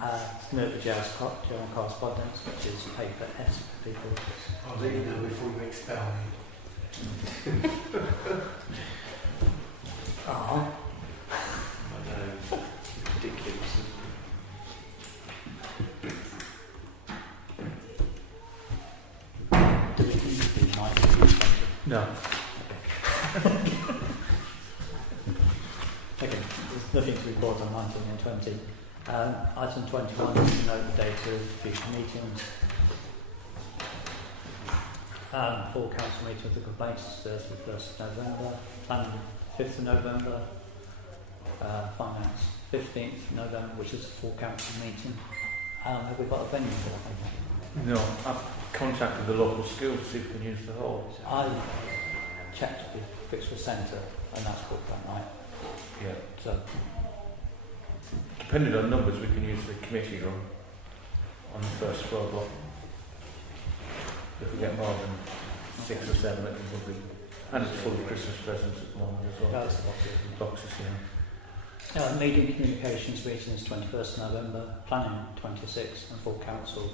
note the journal correspondence, which is paper S for people. I'll leave now before you expel me. Oh, I know. Ridiculous. do we need to be nice? No. Okay, there's nothing to report on 19 and 20. Item 21 is to note the date of future meetings. Full council meeting of the complaints is 31st of November, planning 5th of November, finance 15th November, which is a full council meeting. Have we got a venue for that? No, I've contacted the local school to see if we can use the hall. I checked with Vixwell Centre and that's booked that night. Yeah. So, Depending on numbers, we can use the committee room on the first floor block. If we get more than 6 or 7, it can probably And it's full of Christmas presents at the moment as well. That's a lot of Boxes, yeah. meeting communications meeting is 21st November, planning 26th, and full council.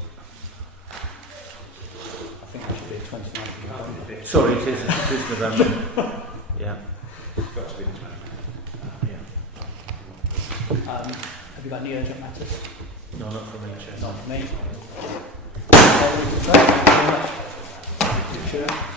I think that should be 29th of November. Sorry, it is November. Yeah. It's got to be the 20th. Yeah. Have you got any urgent matters? No, not for me, Chair. Not for me. Thank you very much. Chair.